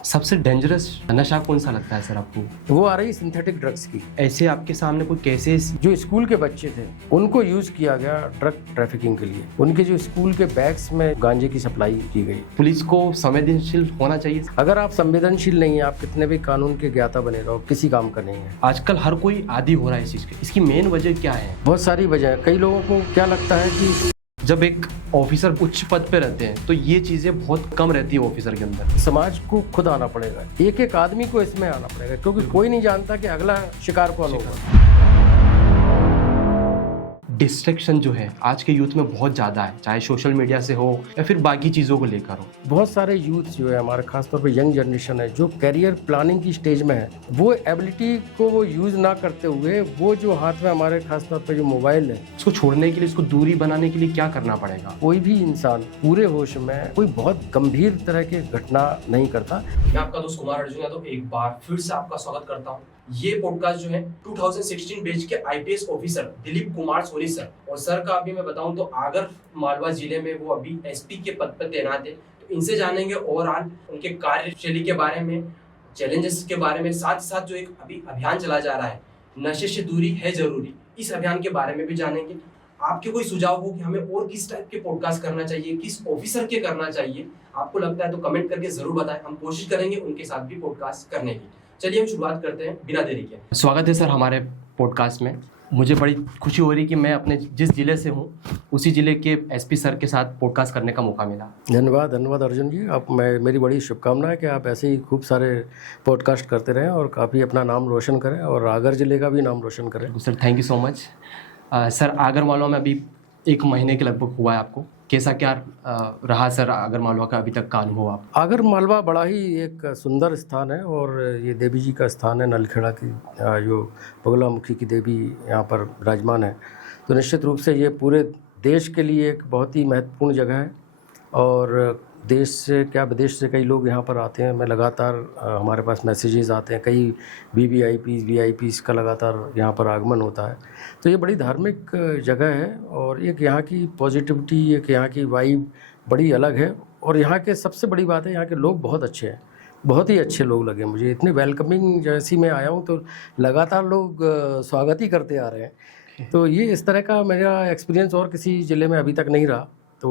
सबसे डेंजरस नशा कौन सा लगता है सर आपको? वो आ रही सिंथेटिक ड्रग्स की। ऐसे आपके सामने कोई केसेस? जो स्कूल के बच्चे थे उनको यूज किया गया ड्रग ट्रैफिकिंग के लिए। उनके जो स्कूल के बैग्स में गांजे की सप्लाई की गई। पुलिस को संवेदनशील होना चाहिए। अगर आप संवेदनशील नहीं है, आप कितने भी कानून के ज्ञाता बने रहो, किसी काम का नहीं है। आजकल हर कोई आदी हो रहा है इस चीज के। इसकी मेन वजह क्या है? बहुत सारी वजह है। कई लोगों को क्या लगता है कि जब एक ऑफिसर उच्च पद पे रहते हैं तो ये चीजें बहुत कम रहती है ऑफिसर के अंदर। समाज को खुद आना पड़ेगा, एक एक आदमी को इसमें आना पड़ेगा, क्योंकि कोई नहीं जानता कि अगला शिकार कौन होगा। डिस्ट्रैक्शन जो है आज के यूथ में बहुत ज़्यादा है, चाहे सोशल मीडिया से हो या फिर बाकी चीज़ों को लेकर हो। बहुत सारे यूथ जो है हमारे, खासतौर पे यंग जनरेशन है, जो कैरियर प्लानिंग की स्टेज में है, वो एबिलिटी को वो यूज़ ना करते हुए वो जो हाथ में हमारे खासतौर पे जो मोबाइल है, इसको छोड़ने के लिए, इसको दूरी बनाने के लिए क्या करना पड़ेगा? कोई भी इंसान पूरे होश में कोई बहुत गंभीर तरह की घटना नहीं करता। मैं आपका दोस्त कुमार अर्जुन यादव एक बार फिर से आपका स्वागत करता हूँ। ये पॉडकास्ट जो है 2016 बैच के IPS officer Dilip Kumar Soni sir, और सर का अभी मैं बताऊं तो आगर मालवा जिले में वो अभी एसपी के पद पर तैनात है। तो इनसे जानेंगे ओवरऑल उनके कार्यशैली के बारे में, चैलेंजेस के बारे में, साथ साथ जो एक अभी अभियान चला जा रहा है नशे से दूरी है जरूरी, इस अभियान के बारे में भी जानेंगे। आपके कोई सुझाव हो कि हमें और किस टाइप के पॉडकास्ट करना चाहिए, किस ऑफिसर के करना चाहिए, आपको लगता है तो कमेंट करके जरूर बताएं। हम कोशिश करेंगे उनके साथ भी पॉडकास्ट करने की। चलिए हम शुरुआत करते हैं बिना देरी के। स्वागत है सर हमारे पॉडकास्ट में। मुझे बड़ी खुशी हो रही कि मैं अपने जिस जिले से हूँ उसी जिले के एसपी सर के साथ पॉडकास्ट करने का मौका मिला। धन्यवाद अर्जुन जी। आप मेरी बड़ी शुभकामना है कि आप ऐसे ही खूब सारे पॉडकास्ट करते रहें और काफ़ी अपना नाम रोशन करें और आगर जिले का भी नाम रोशन करें। Sir thank you so much. Sir Agar Malwa में अभी 1 महीने के लगभग हुआ है आपको, कैसा क्या रहा सर आगर मालवा का अभी तक का अनुभव? आप आगर मालवा बड़ा ही एक सुंदर स्थान है और ये देवी जी का स्थान है, नलखेड़ा की जो बगलामुखी की देवी यहाँ पर विराजमान है। तो निश्चित रूप से ये पूरे देश के लिए एक बहुत ही महत्वपूर्ण जगह है और देश से क्या विदेश से कई लोग यहाँ पर आते हैं। मैं लगातार हमारे पास मैसेजेस आते हैं, कई वीआईपीज़ का लगातार यहाँ पर आगमन होता है। तो ये बड़ी धार्मिक जगह है और एक यहाँ की पॉजिटिविटी, एक यहाँ की वाइब बड़ी अलग है। और यहाँ के सबसे बड़ी बात है, यहाँ के लोग बहुत अच्छे हैं, बहुत ही अच्छे लोग लगे मुझे। इतने वेलकमिंग, जैसी मैं आया हूँ तो लगातार लोग स्वागत ही करते आ रहे हैं। तो ये इस तरह का मेरा एक्सपीरियंस और किसी ज़िले में अभी तक नहीं रहा। तो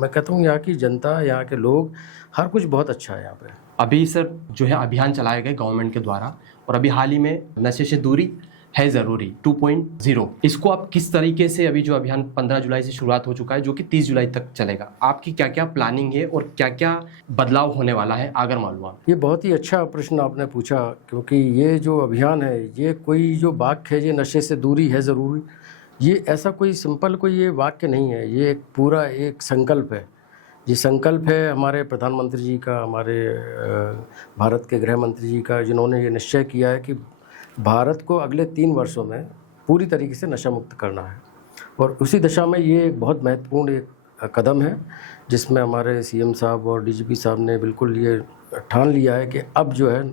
मैं कहता हूँ यहाँ की जनता, यहाँ के लोग, हर कुछ बहुत अच्छा है यहाँ पे। अभी सर जो है अभियान चलाए गए गवर्नमेंट के द्वारा, और अभी हाल ही में नशे से दूरी है ज़रूरी 2.0, इसको आप किस तरीके से, अभी जो अभियान 15 जुलाई से शुरुआत हो चुका है जो कि 30 जुलाई तक चलेगा, आपकी क्या क्या प्लानिंग है और क्या क्या बदलाव होने वाला है आगर मालवा? ये बहुत ही अच्छा प्रश्न आपने पूछा, क्योंकि ये जो अभियान है, ये कोई जो वाक्य है, ये नशे से दूरी है ज़रूरी, ये ऐसा कोई सिंपल कोई ये वाक्य नहीं है। ये एक पूरा एक संकल्प है। ये संकल्प है हमारे प्रधानमंत्री जी का, हमारे भारत के गृह मंत्री जी का, जिन्होंने ये निश्चय किया है कि भारत को अगले 3 वर्षों में पूरी तरीके से नशा मुक्त करना है। और उसी दिशा में ये एक बहुत महत्वपूर्ण एक कदम है, जिसमें हमारे सीएम साहब और डीजीपी साहब ने बिल्कुल ये ठान लिया है कि अब जो है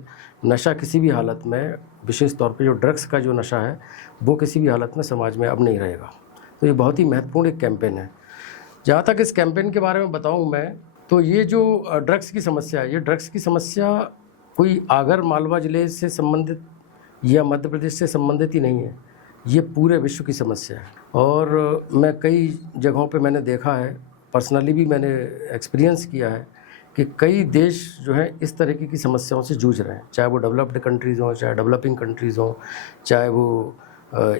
नशा किसी भी हालत में, विशेष तौर पे जो ड्रग्स का जो नशा है, वो किसी भी हालत में समाज में अब नहीं रहेगा। तो ये बहुत ही महत्वपूर्ण एक कैंपेन है। जहाँ तक इस कैंपेन के बारे में बताऊँ मैं, तो ये जो ड्रग्स की समस्या है, ये ड्रग्स की समस्या कोई आगर मालवा ज़िले से संबंधित या मध्य प्रदेश से संबंधित ही नहीं है, ये पूरे विश्व की समस्या है। और मैं कई जगहों पे मैंने देखा है, पर्सनली भी मैंने एक्सपीरियंस किया है कि कई देश जो हैं इस तरीके की समस्याओं से जूझ रहे हैं, चाहे वो डेवलप्ड कंट्रीज़ हों, चाहे डेवलपिंग कंट्रीज़ हों, चाहे वो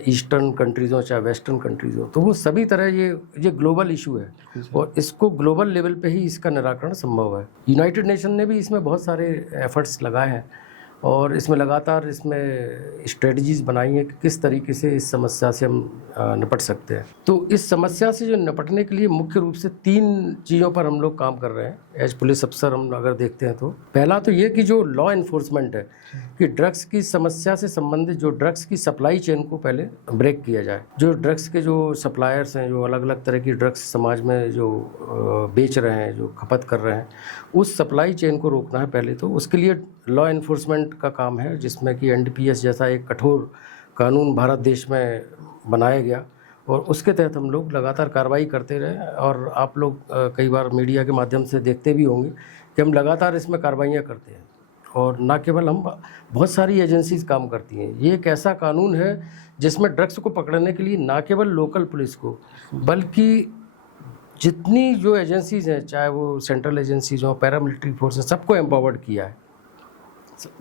ईस्टर्न कंट्रीज़ हों, चाहे वेस्टर्न कंट्रीज़ हों। तो वो सभी तरह ये ग्लोबल इशू है और इसको ग्लोबल लेवल पे ही इसका निराकरण संभव है। यूनाइटेड नेशन ने भी इसमें बहुत सारे एफर्ट्स लगाए हैं और इसमें लगातार इसमें स्ट्रेटजीज़ बनाई हैं कि किस तरीके से इस समस्या से हम निपट सकते हैं। तो इस समस्या से जो निपटने के लिए मुख्य रूप से 3 चीज़ों पर हम लोग काम कर रहे हैं एज पुलिस अफसर। हम अगर देखते हैं तो पहला तो ये कि जो लॉ इन्फोर्समेंट है, कि ड्रग्स की समस्या से संबंधित जो ड्रग्स की सप्लाई चेन को पहले ब्रेक किया जाए। जो ड्रग्स के जो सप्लायर्स हैं, जो अलग अलग तरह की ड्रग्स समाज में जो बेच रहे हैं, जो खपत कर रहे हैं, उस सप्लाई चेन को रोकना है पहले। तो उसके लिए लॉ इन्फोर्समेंट का काम है, जिसमें कि एनडीपीएस जैसा एक कठोर कानून भारत देश में बनाया गया और उसके तहत हम लोग लगातार कार्रवाई करते रहे। और आप लोग कई बार मीडिया के माध्यम से देखते भी होंगे कि हम लगातार इसमें कार्रवाइयाँ करते हैं। और ना केवल हम, बहुत सारी एजेंसीज काम करती हैं। ये एक ऐसा कानून है जिसमें ड्रग्स को पकड़ने के लिए ना केवल लोकल पुलिस को, बल्कि जितनी जो एजेंसीज हैं, चाहे वो सेंट्रल एजेंसीज हो, पैरामिलिट्री फोर्स है, सबको एम्पावर्ड किया है।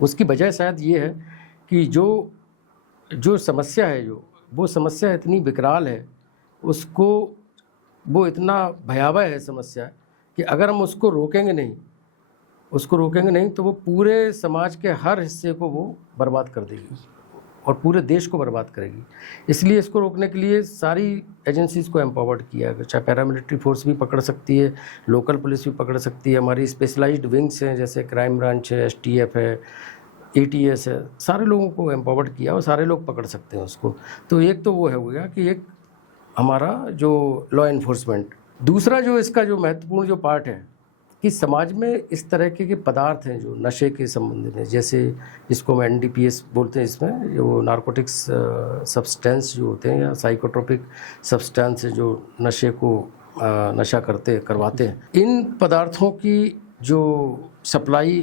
उसकी वजह शायद ये है कि जो समस्या है, वो समस्या इतनी विकराल है, वो इतना भयावह है समस्या कि अगर हम उसको रोकेंगे नहीं तो वो पूरे समाज के हर हिस्से को वो बर्बाद कर देगी और पूरे देश को बर्बाद करेगी। इसलिए इसको रोकने के लिए सारी एजेंसीज़ को एम्पावर्ड किया है। चाहे पैरामिलिट्री फोर्स भी पकड़ सकती है, लोकल पुलिस भी पकड़ सकती है, हमारी स्पेशलाइज्ड विंग्स हैं जैसे क्राइम ब्रांच है, STF है, ATS है, सारे लोगों को एम्पावर्ड किया और सारे लोग पकड़ सकते हैं उसको। तो एक तो वो है हो गया कि एक हमारा जो लॉ एनफोर्समेंट। दूसरा जो इसका जो महत्वपूर्ण जो पार्ट है कि समाज में इस तरह के पदार्थ हैं जो नशे के संबंध में, जैसे जिसको हम NDPS बोलते हैं, इसमें जो नारकोटिक्स सब्सटेंस जो होते हैं या साइकोट्रोपिक सब्सटेंस जो नशे को नशा करवाते हैं, इन पदार्थों की जो सप्लाई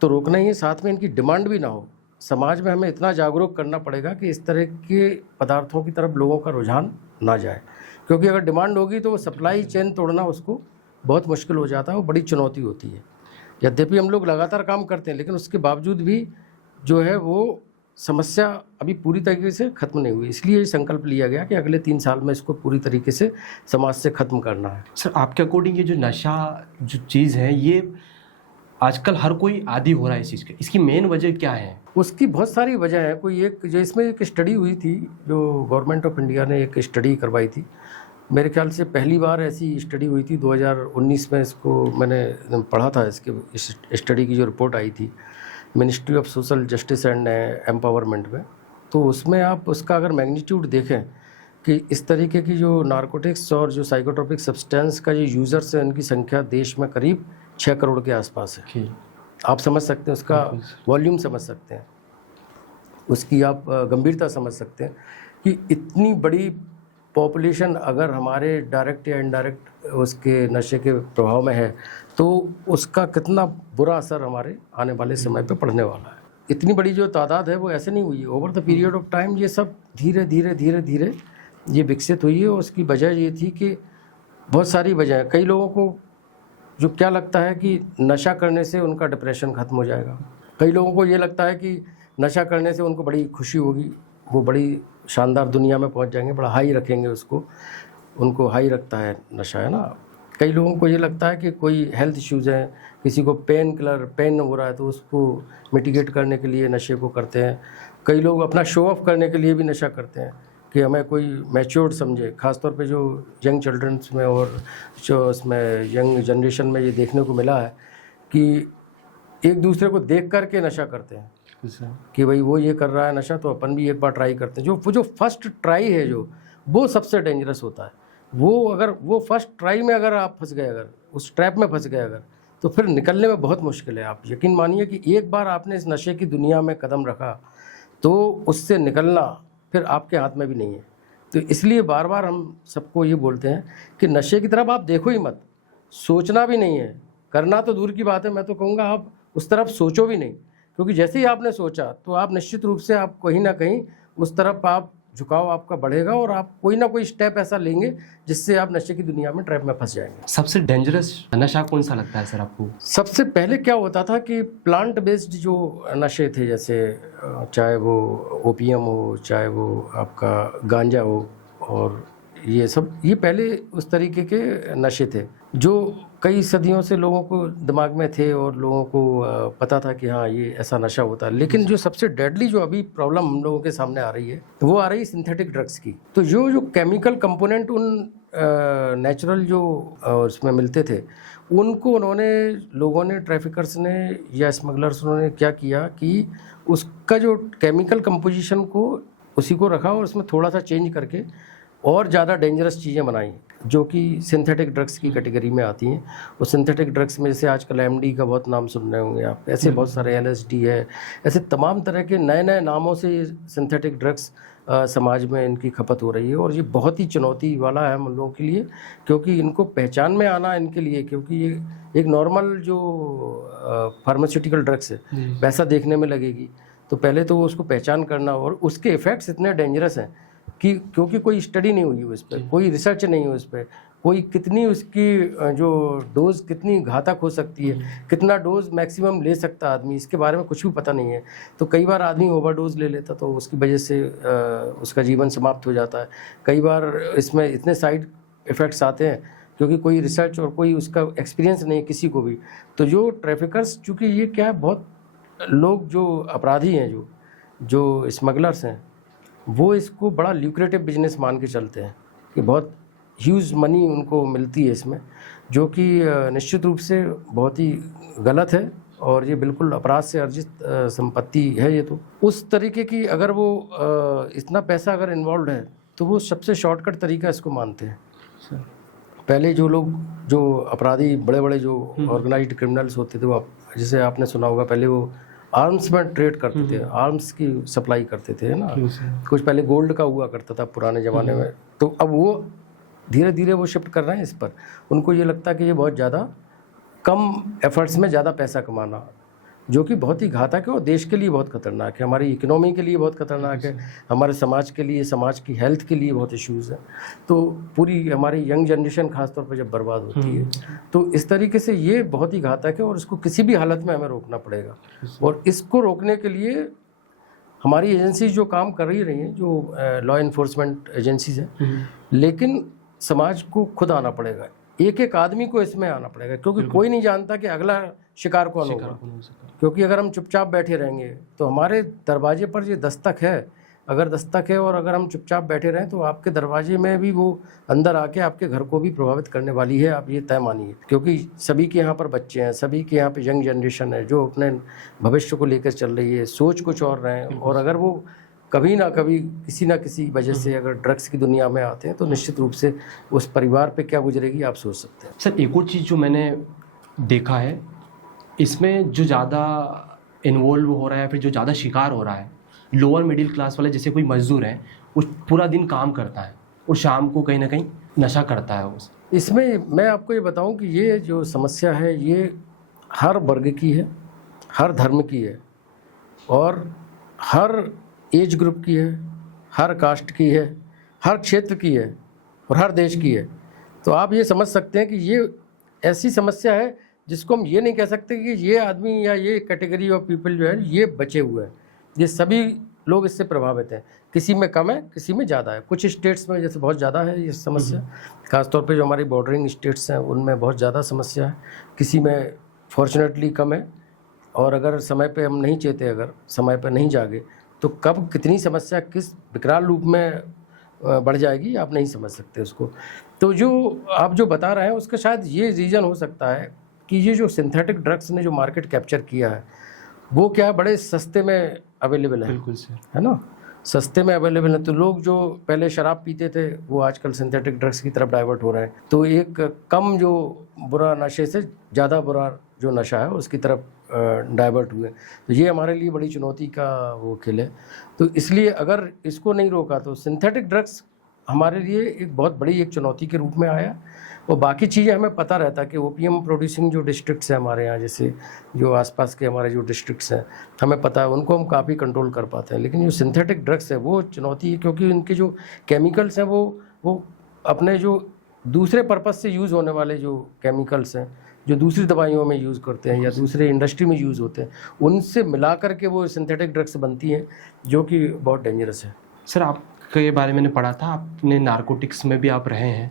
तो रोकना ही है, साथ में इनकी डिमांड भी ना हो। समाज में हमें इतना जागरूक करना पड़ेगा कि इस तरह के पदार्थों की तरफ लोगों का रुझान ना जाए, क्योंकि अगर डिमांड होगी तो वो सप्लाई चेन तोड़ना उसको बहुत मुश्किल हो जाता है, वो बड़ी चुनौती होती है। यद्यपि हम लोग लगातार काम करते हैं, लेकिन उसके बावजूद भी जो है वो समस्या अभी पूरी तरीके से ख़त्म नहीं हुई। इसलिए ये संकल्प लिया गया कि अगले 3 साल में इसको पूरी तरीके से समाज से ख़त्म करना है। सर, आपके अकॉर्डिंग ये जो नशा जो चीज़ है, ये आजकल हर कोई आदी हो रहा है इस चीज़ के, इसकी मेन वजह क्या है? उसकी बहुत सारी वजह है। कोई एक जो इसमें एक स्टडी हुई थी, जो गवर्नमेंट ऑफ इंडिया ने एक स्टडी करवाई थी, मेरे ख्याल से पहली बार ऐसी स्टडी हुई थी 2019 में। इसको मैंने पढ़ा था, इस स्टडी की जो रिपोर्ट आई थी ministry of social justice and empowerment में। तो उसमें आप उसका अगर मैग्नीट्यूड देखें कि इस तरीके की जो नारकोटिक्स और जो साइकोट्रोपिक सब्सटेंस का जो यूज़र्स है, उनकी संख्या देश में करीब 6 करोड़ के आसपास है। आप समझ सकते हैं, उसका वॉल्यूम समझ सकते हैं, उसकी आप गंभीरता समझ सकते हैं कि इतनी बड़ी पॉपुलेशन अगर हमारे डायरेक्ट या इनडायरेक्ट उसके नशे के प्रभाव में है, तो उसका कितना बुरा असर हमारे आने वाले समय पे पड़ने वाला है। इतनी बड़ी जो तादाद है वो ऐसे नहीं हुई, over the period of time ये सब धीरे धीरे ये विकसित हुई है। और उसकी वजह ये थी कि बहुत सारी वजह, कई लोगों को जो क्या लगता है कि नशा करने से उनका डिप्रेशन ख़त्म हो जाएगा, कई लोगों को ये लगता है कि नशा करने से उनको बड़ी खुशी होगी, वो बड़ी शानदार दुनिया में पहुंच जाएंगे, बड़ा हाई रखेंगे उसको, उनको हाई रखता है नशा, है ना। कई लोगों को ये लगता है कि कोई हेल्थ इश्यूज़ हैं, किसी को पेन हो रहा है तो उसको मिटिगेट करने के लिए नशे को करते हैं। कई लोग अपना शो ऑफ करने के लिए भी नशा करते हैं कि हमें कोई मैच्योर्ड समझे। ख़ासतौर पे जो यंग चिल्ड्रंस में और जो उसमें यंग जनरेशन में ये देखने को मिला है कि एक दूसरे को देख कर के नशा करते हैं कि भाई वो ये कर रहा है नशा, तो अपन भी एक बार ट्राई करते हैं। जो फर्स्ट ट्राई है जो, वो सबसे डेंजरस होता है। वो फर्स्ट ट्राई में अगर आप फंस गए, अगर उस ट्रैप में फंस गए अगर, तो फिर निकलने में बहुत मुश्किल है। आप यकीन मानिए कि एक बार आपने इस नशे की दुनिया में कदम रखा तो उससे निकलना फिर आपके हाथ में भी नहीं है। तो इसलिए बार बार हम सबको ये बोलते हैं कि नशे की तरफ आप देखो ही मत, सोचना भी नहीं है, करना तो दूर की बात है, मैं तो कहूँगा आप उस तरफ सोचो भी नहीं, क्योंकि जैसे ही आपने सोचा तो आप निश्चित रूप से आप कहीं ना कहीं उस तरफ आप झुकाव आपका बढ़ेगा और आप कोई ना कोई स्टेप ऐसा लेंगे जिससे आप नशे की दुनिया में ट्रैप में फंस जाएंगे। सबसे डेंजरस नशा कौन सा लगता है सर आपको? सबसे पहले क्या होता था कि प्लांट बेस्ड जो नशे थे, जैसे चाहे वो ओपियम हो, चाहे वो आपका गांजा हो, और ये सब, ये पहले उस तरीके के नशे थे जो कई सदियों से लोगों को दिमाग में थे और लोगों को पता था कि हाँ ये ऐसा नशा होता है। लेकिन जो सबसे डेडली जो अभी प्रॉब्लम हम लोगों के सामने आ रही है, वो आ रही है सिंथेटिक ड्रग्स की। तो जो केमिकल कंपोनेंट उन नेचुरल जो उसमें मिलते थे, उनको लोगों ने, ट्रैफिकर्स ने या स्मगलर्स ने क्या किया कि उसका जो केमिकल कंपोजिशन को उसी को रखा और उसमें थोड़ा सा चेंज करके और ज़्यादा डेंजरस चीज़ें बनाई जो कि सिंथेटिक ड्रग्स की कैटेगरी में आती हैं। और सिंथेटिक ड्रग्स में जैसे आजकल MD का बहुत नाम सुन रहे होंगे आप, ऐसे बहुत सारे LSD है, ऐसे तमाम तरह के नए नए नामों से ये सिंथेटिक ड्रग्स समाज में इनकी खपत हो रही है और ये बहुत ही चुनौती वाला है हम लोगों के लिए, क्योंकि इनको पहचान में आना इनके लिए, क्योंकि ये एक नॉर्मल जो फार्मास्यूटिकल ड्रग्स है वैसा देखने में लगेगी, तो पहले तो उसको पहचान करना, और उसके इफ़ेक्ट्स इतने डेंजरस हैं कि क्योंकि कोई स्टडी नहीं हुई उस पर, कोई रिसर्च नहीं हुई उस पर, कोई कितनी उसकी जो डोज कितनी घातक हो सकती है, कितना डोज मैक्सिमम ले सकता आदमी, इसके बारे में कुछ भी पता नहीं है। तो कई बार आदमी ओवरडोज ले लेता तो उसकी वजह से उसका जीवन समाप्त हो जाता है। कई बार इसमें इतने साइड इफ़ेक्ट्स आते हैं क्योंकि कोई रिसर्च और कोई उसका एक्सपीरियंस नहीं किसी को भी। तो जो ट्रैफिकर्स, चूँकि ये क्या है, बहुत लोग जो अपराधी हैं, जो स्मगलर्स हैं, वो इसको बड़ा ल्यूक्रेटिव बिजनेस मान के चलते हैं कि बहुत ह्यूज मनी उनको मिलती है इसमें, जो कि निश्चित रूप से बहुत ही गलत है और ये बिल्कुल अपराध से अर्जित संपत्ति है। ये तो उस तरीके की अगर वो इतना पैसा अगर इन्वॉल्व है तो वो सबसे शॉर्टकट तरीका इसको मानते हैं। पहले जो लोग, जो अपराधी बड़े बड़े जो ऑर्गेनाइज्ड क्रिमिनल्स होते थे, वो जैसे आपने सुना होगा, पहले वो आर्म्स में ट्रेड करते थे, आर्म्स की सप्लाई करते थे ना। कुछ पहले गोल्ड का हुआ करता था पुराने ज़माने में, तो अब वो धीरे धीरे वो शिफ्ट कर रहे हैं इस पर। उनको ये लगता है कि ये बहुत ज़्यादा कम एफर्ट्स में ज़्यादा पैसा कमाना, जो कि बहुत ही घातक है और देश के लिए बहुत खतरनाक है, हमारी इकोनॉमी के लिए बहुत खतरनाक है, हमारे समाज के लिए, समाज की हेल्थ के लिए बहुत इश्यूज़ है। तो पूरी हमारी यंग जनरेशन खासतौर पर जब बर्बाद होती है, तो इस तरीके से ये बहुत ही घातक है और इसको किसी भी हालत में हमें रोकना पड़ेगा। और इसको रोकने के लिए हमारी एजेंसीज जो काम कर रही हैं, जो लॉ इन्फोर्समेंट एजेंसीज हैं, लेकिन समाज को खुद आना पड़ेगा, एक एक आदमी को इसमें आना पड़ेगा, क्योंकि कोई नहीं जानता कि अगला शिकार कौन होगा। क्योंकि अगर हम चुपचाप बैठे रहेंगे तो हमारे दरवाजे पर ये दस्तक है, अगर दस्तक है और अगर हम चुपचाप बैठे रहें तो आपके दरवाजे में भी वो अंदर आके आपके घर को भी प्रभावित करने वाली है, आप ये तय मानिए। क्योंकि सभी के यहाँ पर बच्चे हैं, सभी के यहाँ पे यंग जनरेशन है जो अपने भविष्य को लेकर चल रही है, सोच कुछ और रहे हैं, और अगर वो कभी ना कभी किसी ना किसी वजह से अगर ड्रग्स की दुनिया में आते हैं तो निश्चित रूप से उस परिवार पे क्या गुजरेगी आप सोच सकते हैं। सर, एक और चीज़ जो मैंने देखा है, इसमें जो ज़्यादा इन्वॉल्व हो रहा है, फिर जो ज़्यादा शिकार हो रहा है, लोअर मिडिल क्लास वाले, जैसे कोई मजदूर है, वो पूरा दिन काम करता है और शाम को कहीं ना कहीं नशा करता है। उस इसमें मैं आपको ये बताऊं कि ये जो समस्या है ये हर वर्ग की है, हर धर्म की है, और हर एज ग्रुप की है, हर कास्ट की है, हर क्षेत्र की है और हर देश की है। तो आप ये समझ सकते हैं कि ये ऐसी समस्या है जिसको हम ये नहीं कह सकते कि ये आदमी या ये कैटेगरी ऑफ पीपल जो है ये बचे हुए हैं। ये सभी लोग इससे प्रभावित हैं, किसी में कम है, किसी में ज़्यादा है। कुछ स्टेट्स में जैसे बहुत ज़्यादा है ये समस्या, खासतौर पे जो हमारी बॉर्डरिंग स्टेट्स हैं उनमें बहुत ज़्यादा समस्या है, किसी में फॉर्चुनेटली कम है। और अगर समय पे हम नहीं चेते, अगर समय पे नहीं जागे, तो कब कितनी समस्या किस विकराल रूप में बढ़ जाएगी आप नहीं समझ सकते उसको। तो जो आप जो बता रहे हैं उसका शायद ये रीज़न हो सकता है कि ये जो सिंथेटिक ड्रग्स ने जो मार्केट कैप्चर किया है वो क्या बड़े सस्ते में अवेलेबल है। बिल्कुल सर, है ना, सस्ते में अवेलेबल है, तो लोग जो पहले शराब पीते थे वो आजकल सिंथेटिक ड्रग्स की तरफ डाइवर्ट हो रहे हैं। तो एक कम जो बुरा नशे से ज़्यादा बुरा जो नशा है उसकी तरफ डाइवर्ट हुए। तो ये हमारे लिए बड़ी चुनौती का वो खेल है। तो इसलिए अगर इसको नहीं रोका तो सिंथेटिक ड्रग्स हमारे लिए एक बहुत बड़ी एक चुनौती के रूप में आया। और बाकी चीज़ें हमें पता रहता कि ओपीएम प्रोड्यूसिंग जो डिस्ट्रिक्ट्स हैं हमारे यहाँ, जैसे जो आसपास के हमारे जो डिस्ट्रिक्ट्स हैं, हमें पता है उनको हम काफ़ी कंट्रोल कर पाते हैं। लेकिन जो सिंथेटिक ड्रग्स है वो चुनौती है, क्योंकि उनके जो केमिकल्स हैं वो अपने जो दूसरे पर्पज़ से यूज़ होने वाले जो केमिकल्स हैं, जो दूसरी दवाइयों में यूज़ करते हैं या दूसरे इंडस्ट्री में यूज़ होते हैं, उनसे मिला करके वो सिंथेटिक ड्रग्स बनती हैं, जो कि बहुत डेंजरस है। सर, आपके बारे में मैंने पढ़ा था, आपने नारकोटिक्स में भी आप रहे हैं,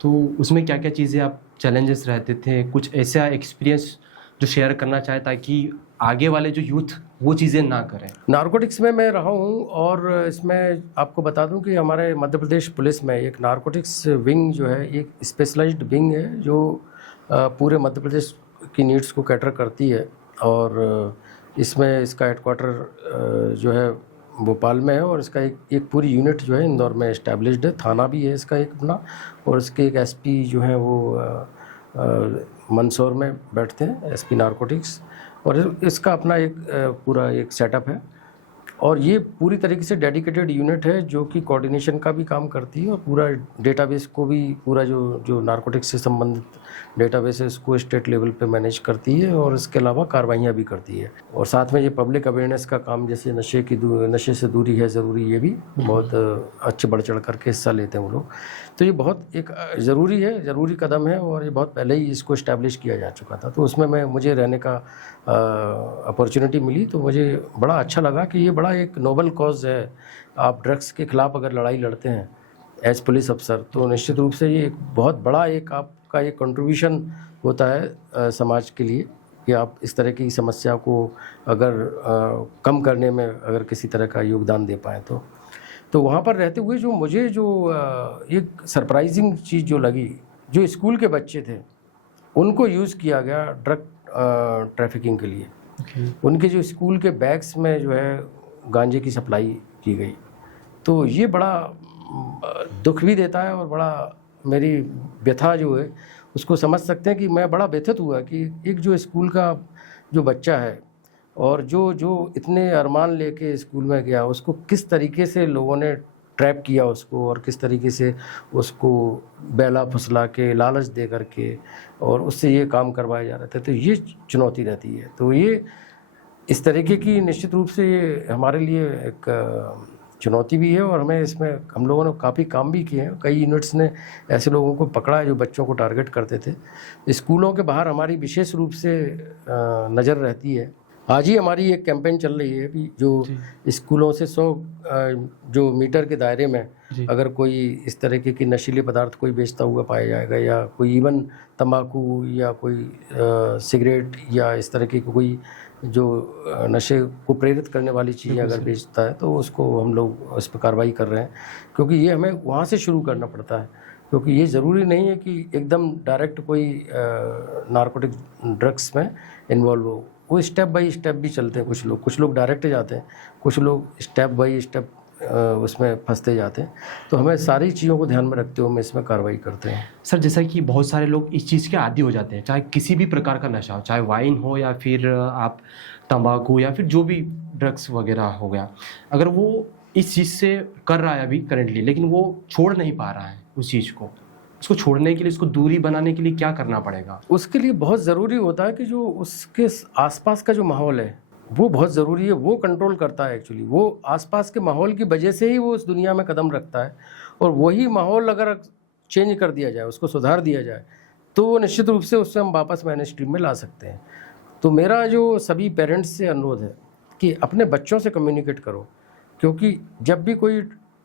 तो उसमें क्या क्या चीज़ें आप चैलेंजेस रहते थे, कुछ ऐसा एक्सपीरियंस जो शेयर करना चाहे ताकि आगे वाले जो यूथ वो चीज़ें ना करें। नारकोटिक्स में मैं रहा हूँ, और इसमें आपको बता दूं कि हमारे मध्य प्रदेश पुलिस में एक नारकोटिक्स विंग जो है, एक स्पेशलाइज्ड विंग है जो पूरे मध्य प्रदेश की नीड्स को कैटर करती है। और इसमें इसका हेडक्वार्टर जो है भोपाल में है, और इसका एक पूरी यूनिट जो है इंदौर में इस्टेब्लिश्ड है, थाना भी है इसका एक अपना, और इसके एक एसपी जो हैं वो मंदसौर में बैठते हैं, एसपी नारकोटिक्स, और इसका अपना एक पूरा एक सेटअप है। और ये पूरी तरीके से डेडिकेटेड यूनिट है जो कि कोऑर्डिनेशन का भी काम करती है और पूरा डेटाबेस को भी, पूरा जो नारकोटिक्स से संबंधित डेटाबेस है उसको स्टेट लेवल पे मैनेज करती है और इसके अलावा कार्रवाइयाँ भी करती है। और साथ में ये पब्लिक अवेयरनेस का काम, जैसे नशे से दूरी है ज़रूरी, ये भी बहुत अच्छे बढ़ चढ़ करके हिस्सा लेते हैं वो लोग। तो ये बहुत एक ज़रूरी कदम है और ये बहुत पहले ही इसको इस्टेब्लिश किया जा चुका था। तो उसमें मुझे रहने का अपॉर्चुनिटी मिली, तो मुझे बड़ा अच्छा लगा कि ये बड़ा एक नोबल कॉज है। आप ड्रग्स के ख़िलाफ़ अगर लड़ाई लड़ते हैं एज पुलिस अफसर, तो निश्चित रूप से ये एक बहुत बड़ा एक आपका एक कंट्रीब्यूशन होता है समाज के लिए कि आप इस तरह की समस्या को अगर कम करने में अगर किसी तरह का योगदान दे पाएँ तो वहाँ पर रहते हुए जो मुझे एक सरप्राइजिंग चीज़ जो लगी, जो स्कूल के बच्चे थे उनको यूज़ किया गया ड्रग ट्रैफिकिंग के लिए। उनके जो स्कूल के बैग्स में जो है गांजे की सप्लाई की गई। तो ये बड़ा दुख भी देता है और बड़ा मेरी व्यथा जो है उसको समझ सकते हैं कि मैं बड़ा व्यथित हुआ कि एक जो स्कूल का जो बच्चा है और जो इतने अरमान लेके स्कूल में गया, उसको किस तरीके से लोगों ने ट्रैप किया उसको और किस तरीके से उसको बैला फुसला के लालच दे करके और उससे ये काम करवाए जा रहे थे। तो ये चुनौती रहती है। तो ये इस तरीके की निश्चित रूप से ये हमारे लिए एक चुनौती भी है और हमें इसमें हम लोगों ने काफ़ी काम भी किए हैं। कई यूनिट्स ने ऐसे लोगों को पकड़ा है जो बच्चों को टारगेट करते थे। स्कूलों के बाहर हमारी विशेष रूप से नज़र रहती है। आज ही हमारी एक कैंपेन चल रही है भी, जो स्कूलों से 100 जो मीटर के दायरे में अगर कोई इस तरीके की नशीले पदार्थ कोई बेचता हुआ पाया जाएगा या कोई इवन तंबाकू या कोई सिगरेट या इस तरीके की कोई जो नशे को प्रेरित करने वाली चीज़ें अगर बेचता है तो उसको हम लोग उस पर कार्रवाई कर रहे हैं, क्योंकि ये हमें वहाँ से शुरू करना पड़ता है। क्योंकि ये ज़रूरी नहीं है कि एकदम डायरेक्ट कोई नारकोटिक ड्रग्स में इन्वॉल्व हो। वो स्टेप बाय स्टेप भी चलते हैं। कुछ लोग डायरेक्ट जाते हैं, कुछ लोग स्टेप बाय स्टेप उसमें फंसते जाते हैं। तो हमें सारी चीज़ों को ध्यान में रखते हुए हम इसमें कार्रवाई करते हैं। सर, जैसा कि बहुत सारे लोग इस चीज़ के आदी हो जाते हैं, चाहे किसी भी प्रकार का नशा हो, चाहे वाइन हो या फिर आप तंबाकू या फिर जो भी ड्रग्स वगैरह हो गया, अगर वो इस चीज़ से कर रहा है अभी करेंटली, लेकिन वो छोड़ नहीं पा रहा है उस चीज़ को, इसको छोड़ने के लिए, इसको दूरी बनाने के लिए क्या करना पड़ेगा? उसके लिए बहुत ज़रूरी होता है कि जो उसके आसपास का जो माहौल है वो बहुत ज़रूरी है। वो कंट्रोल करता है एक्चुअली। वो आसपास के माहौल की वजह से ही वो उस दुनिया में कदम रखता है और वही माहौल अगर चेंज कर दिया जाए, उसको सुधार दिया जाए, तो निश्चित रूप से उससे हम वापस मेन स्ट्रीम में ला सकते हैं। तो मेरा जो सभी पेरेंट्स से अनुरोध है कि अपने बच्चों से कम्युनिकेट करो, क्योंकि जब भी कोई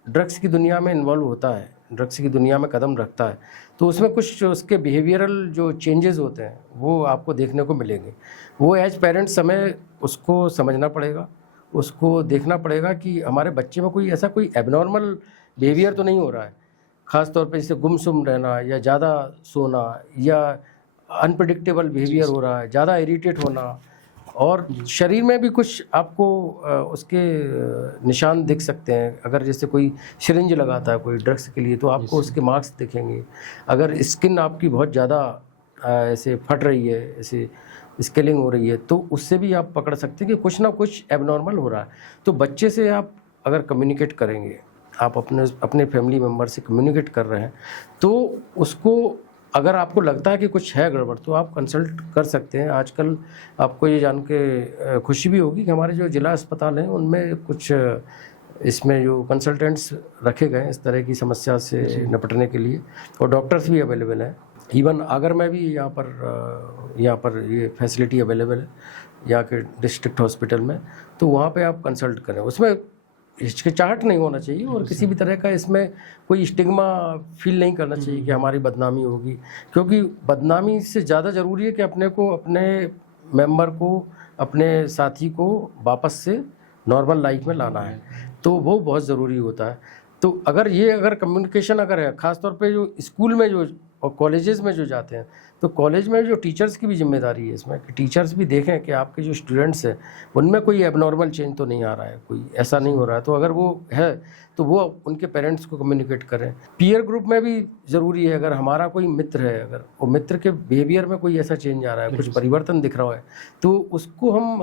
ड्रग्स की दुनिया में इन्वॉल्व होता है, ड्रग्स की दुनिया में कदम रखता है, तो उसमें कुछ उसके बिहेवियरल जो चेंजेस होते हैं वो आपको देखने को मिलेंगे। वो एज पेरेंट्स हमें उसको समझना पड़ेगा, उसको देखना पड़ेगा कि हमारे बच्चे में कोई एबनॉर्मल बिहेवियर तो नहीं हो रहा है। ख़ास तौर पे जैसे गुमसुम रहना या ज़्यादा सोना या अनप्रेडिक्टेबल बिहेवियर हो रहा है, ज़्यादा इरिटेट होना, और शरीर में भी कुछ आपको उसके निशान दिख सकते हैं। अगर जैसे कोई सिरिंज लगाता है कोई ड्रग्स के लिए, तो आपको उसके मार्क्स दिखेंगे। अगर स्किन आपकी बहुत ज़्यादा ऐसे फट रही है, ऐसे स्केलिंग हो रही है, तो उससे भी आप पकड़ सकते हैं कि कुछ ना कुछ एबनॉर्मल हो रहा है। तो बच्चे से आप अगर कम्युनिकेट करेंगे, आप अपने फैमिली मेम्बर से कम्युनिकेट कर रहे हैं, तो उसको अगर आपको लगता है कि कुछ है गड़बड़, तो आप कंसल्ट कर सकते हैं। आजकल आपको ये जान के खुशी भी होगी कि हमारे जो ज़िला अस्पताल हैं उनमें कुछ इसमें जो कंसल्टेंट्स रखे गए हैं इस तरह की समस्या से निपटने के लिए, और डॉक्टर्स भी अवेलेबल हैं। इवन आगर में भी यहाँ पर ये फैसिलिटी अवेलेबल है यहाँ के डिस्ट्रिक्ट हॉस्पिटल में, तो वहाँ पे आप कंसल्ट करें। उसमें हिचकिचाहट नहीं होना चाहिए और किसी भी तरह का इसमें कोई स्टिग्मा फील नहीं करना चाहिए कि हमारी बदनामी होगी, क्योंकि बदनामी से ज़्यादा ज़रूरी है कि अपने को, अपने मेंबर को, अपने साथी को वापस से नॉर्मल लाइफ में लाना है, तो वो बहुत ज़रूरी होता है। तो अगर कम्युनिकेशन अगर है, ख़ास तौर पे जो स्कूल में जो और कॉलेजेस में जो जाते हैं, तो कॉलेज में जो टीचर्स की भी जिम्मेदारी है इसमें कि टीचर्स भी देखें कि आपके जो स्टूडेंट्स हैं उनमें कोई एबनॉर्मल चेंज तो नहीं आ रहा है, कोई ऐसा नहीं हो रहा है। तो अगर वो है तो वो उनके पेरेंट्स को कम्युनिकेट करें। पीयर ग्रुप में भी ज़रूरी है, अगर हमारा कोई मित्र है, अगर वो मित्र के बिहेवियर में कोई ऐसा चेंज आ रहा है, कुछ परिवर्तन दिख रहा है, तो उसको हम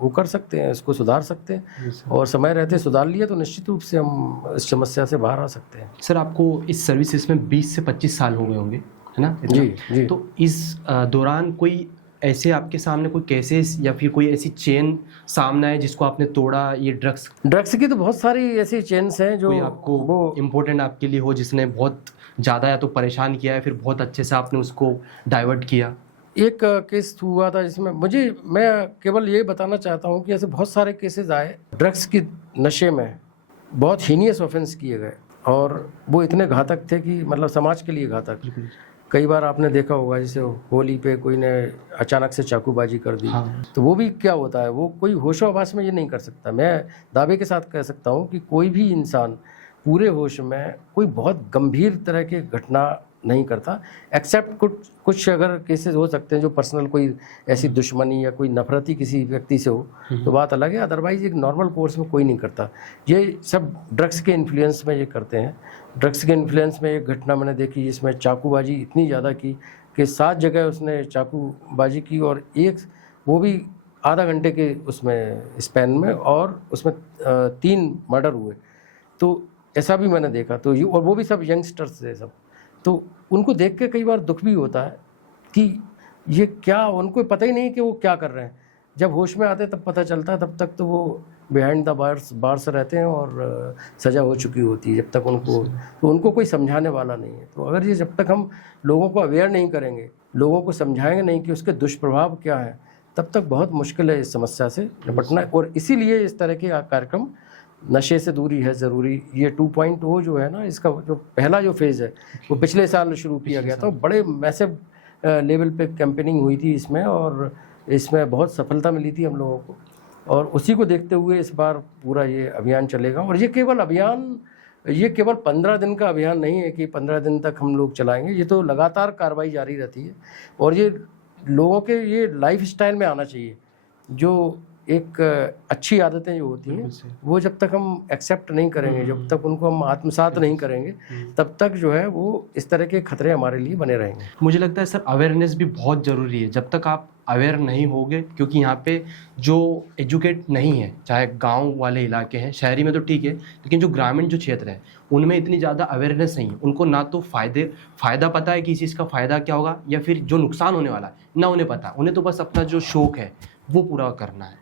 वो कर सकते हैं, उसको सुधार सकते हैं, और समय रहते सुधार लिया तो निश्चित रूप से हम इस समस्या से बाहर आ सकते हैं। सर आपको इस सर्विसेज में 20 से 25 साल हो गए होंगे, है ना? जी। तो इस दौरान कोई ऐसे आपके सामने कोई केसेस या फिर कोई ऐसी चेन सामने आए जिसको आपने तोड़ा? ये ड्रग्स की तो बहुत सारी ऐसी चेन्स हैं जो कोई आपको वो इम्पोर्टेंट आपके लिए हो, जिसने बहुत ज़्यादा या तो परेशान किया है, फिर बहुत अच्छे से आपने उसको डाइवर्ट किया? एक केस हुआ था जिसमें मैं केवल ये बताना चाहता हूँ कि ऐसे बहुत सारे केसेस आए ड्रग्स की नशे में, बहुत हीनियस ऑफेंस किए गए, और वो इतने घातक थे कि मतलब समाज के लिए घातक। कई बार आपने देखा होगा जैसे होली पे कोई ने अचानक से चाकूबाजी कर दी। हाँ। तो वो भी क्या होता है, वो कोई होशो-हवास में ये नहीं कर सकता। मैं दावे के साथ कह सकता हूँ कि कोई भी इंसान पूरे होश में कोई बहुत गंभीर तरह की घटना नहीं करता, एक्सेप्ट कुछ अगर केसेस हो सकते हैं जो पर्सनल कोई ऐसी दुश्मनी या कोई नफरत ही किसी व्यक्ति से हो तो बात अलग है, अदरवाइज एक नॉर्मल कोर्स में कोई नहीं करता। ये सब ड्रग्स के इन्फ्लुएंस में ये करते हैं। ड्रग्स के इन्फ्लुएंस में एक घटना मैंने देखी जिसमें चाकूबाजी इतनी ज़्यादा की कि 7 जगह उसने चाकूबाजी की, और वो भी आधा घंटे के उसमें स्पैन में, और उसमें 3 मर्डर हुए। तो ऐसा भी मैंने देखा। तो ये, और वो भी सब यंगस्टर्स थे सब। तो उनको देख के कई बार दुख भी होता है कि ये क्या, उनको पता ही नहीं कि वो क्या कर रहे हैं। जब होश में आते तब पता चलता है, तब तक तो वो बिहाइंड द बार्स रहते हैं और सज़ा हो चुकी होती है। जब तक उनको कोई समझाने वाला नहीं है। तो अगर ये जब तक हम लोगों को अवेयर नहीं करेंगे, लोगों को समझाएंगे नहीं कि उसके दुष्प्रभाव क्या हैं, तब तक बहुत मुश्किल है इस समस्या से निपटना। और इसीलिए इस तरह के कार्यक्रम, नशे से दूरी है ज़रूरी, ये 2.0 जो है ना, इसका जो पहला जो फेज़ है वो पिछले साल शुरू किया गया था। बड़े मैसिव लेवल पे कैंपेनिंग हुई थी इसमें, और इसमें बहुत सफलता मिली थी हम लोगों को, और उसी को देखते हुए इस बार पूरा ये अभियान चलेगा। और ये केवल 15 दिन का अभियान नहीं है कि 15 दिन तक हम लोग चलाएंगे, ये तो लगातार कार्रवाई जारी रहती है। और ये लोगों के ये लाइफ स्टाइल में आना चाहिए। जो एक अच्छी आदतें जो होती हैं वो जब तक हम एक्सेप्ट नहीं करेंगे, जब तक उनको हम आत्मसात नहीं करेंगे, तब तक जो है वो इस तरह के खतरे हमारे लिए बने रहेंगे। मुझे लगता है सर अवेयरनेस भी बहुत ज़रूरी है। जब तक आप अवेयर नहीं होगे, क्योंकि यहाँ पे जो एजुकेट नहीं है, चाहे गांव वाले इलाके हैं, शहरी में तो ठीक है, लेकिन जो ग्रामीण जो क्षेत्र है उनमें इतनी ज़्यादा अवेयरनेस नहीं है। उनको ना तो फ़ायदा पता है कि इस चीज़ का फ़ायदा क्या होगा, या फिर जो नुकसान होने वाला है ना उन्हें पता। उन्हें तो बस अपना जो शौक है वो पूरा करना है।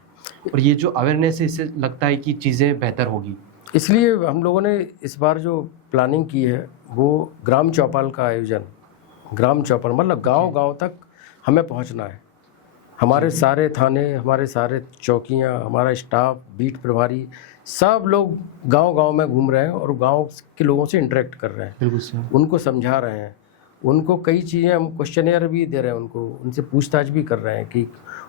और ये जो अवेयरनेस है, इससे लगता है कि चीज़ें बेहतर होगी। इसलिए हम लोगों ने इस बार जो प्लानिंग की है वो ग्राम चौपाल का आयोजन, ग्राम चौपाल मतलब गांव-गांव तक हमें पहुंचना है। हमारे सारे थाने, हमारे सारे चौकियां, हमारा स्टाफ, बीट प्रभारी, सब लोग गांव-गांव में घूम रहे हैं और गांव के लोगों से इंटरेक्ट कर रहे हैं। बिल्कुल सर। उनको समझा रहे हैं, उनको कई चीज़ें हम क्वेश्चनियर भी दे रहे हैं, उनसे पूछताछ भी कर रहे हैं कि,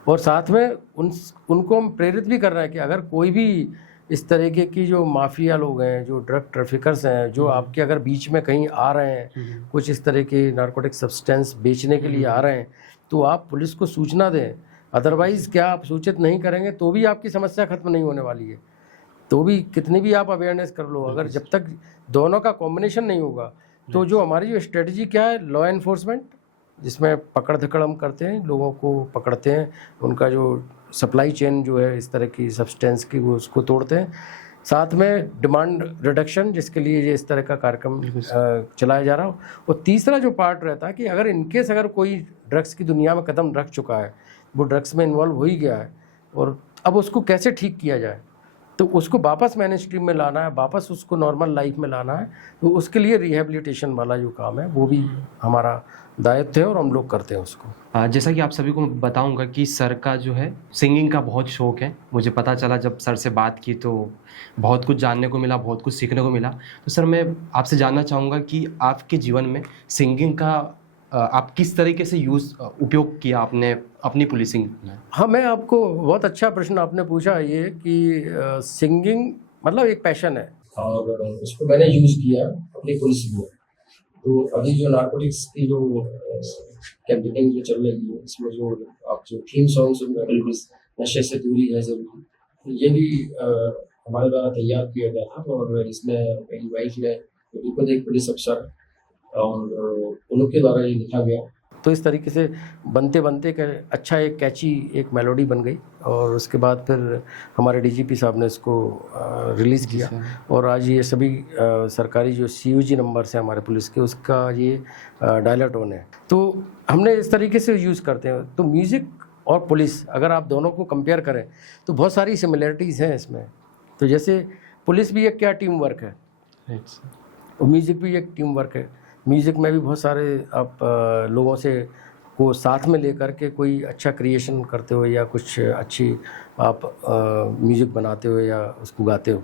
और साथ में उनको हम प्रेरित भी कर रहे हैं कि अगर कोई भी इस तरीके की जो माफिया लोग हैं, जो ड्रग ट्रैफिकर्स हैं, जो आपके अगर बीच में कहीं आ रहे हैं, कुछ इस तरह के नार्कोटिक सब्सटेंस बेचने के लिए आ रहे हैं, तो आप पुलिस को सूचना दें। अदरवाइज़ क्या, आप सूचित नहीं करेंगे तो भी आपकी समस्या खत्म नहीं होने वाली है। तो भी कितनी भी आप अवेयरनेस कर लो, अगर जब तक दोनों का कॉम्बिनेशन नहीं होगा, तो जो हमारी जो स्ट्रेटजी क्या है, लॉ एनफोर्समेंट, जिसमें पकड़ धकड़ हम करते हैं, लोगों को पकड़ते हैं, उनका जो सप्लाई चेन जो है इस तरह की सब्सटेंस की, वो उसको तोड़ते हैं। साथ में डिमांड रिडक्शन, जिसके लिए ये इस तरह का कार्यक्रम चलाया जा रहा हो। और तीसरा जो पार्ट रहता है कि अगर इनकेस अगर कोई ड्रग्स की दुनिया में कदम रख चुका है, वो ड्रग्स में इन्वॉल्व हो ही गया है, और अब उसको कैसे ठीक किया जाए, तो उसको वापस मेन स्ट्रीम में लाना है, वापस उसको नॉर्मल लाइफ में लाना है। तो उसके लिए रिहेबिलिटेशन वाला जो काम है वो भी हमारा दायित्व है, और हम लोग करते हैं उसको। जैसा कि आप सभी को बताऊंगा कि सर का जो है सिंगिंग का बहुत शौक है। मुझे पता चला जब सर से बात की तो बहुत कुछ जानने को मिला, बहुत कुछ सीखने को मिला। तो सर मैं आपसे जानना चाहूँगा कि आपके जीवन में सिंगिंग का आप किस तरीके से उपयोग किया आपने अपनी पुलिसिंग में? हाँ, मैं आपको, बहुत अच्छा प्रश्न आपने पूछा ये कि सिंगिंग मतलब एक पैशन है, और उसको मैंने यूज़ किया अपनी पुलिस में। तो अभी जो नारकोटिक्स की जो कैंपेनिंग जो चल रही है, इसमें जो आप जो थीम सॉन्ग सुन रहे हैं, नशे से दूरी है जरूरी, तो ये भी हमारे द्वारा तैयार किया गया था। और इसमें मेरी वाइफ ने, जो खुद एक पुलिस अफसर है, और उनके द्वारा ये लिखा गया। तो इस तरीके से बनते बनते अच्छा एक कैची एक मेलोडी बन गई, और उसके बाद फिर हमारे डीजीपी साहब ने इसको रिलीज़ किया। और आज ये सभी सरकारी जो सीयूजी नंबर्स हैं हमारे पुलिस के, उसका ये डायलर टोन है। तो हमने इस तरीके से यूज़ करते हैं। तो म्यूज़िक और पुलिस अगर आप दोनों को कंपेयर करें तो बहुत सारी सिमिलरिटीज़ हैं इसमें। तो जैसे पुलिस भी एक क्या टीम वर्क है, और म्यूज़िक भी एक टीम वर्क है। म्यूज़िक में भी बहुत सारे आप लोगों से को साथ में लेकर के कोई अच्छा क्रिएशन करते हो, या कुछ अच्छी आप म्यूज़िक बनाते हो या उसको गाते हो,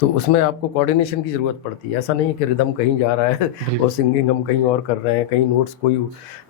तो उसमें आपको कोऑर्डिनेशन की ज़रूरत पड़ती है। ऐसा नहीं है कि रिदम कहीं जा रहा है और सिंगिंग हम कहीं और कर रहे हैं, कहीं नोट्स कोई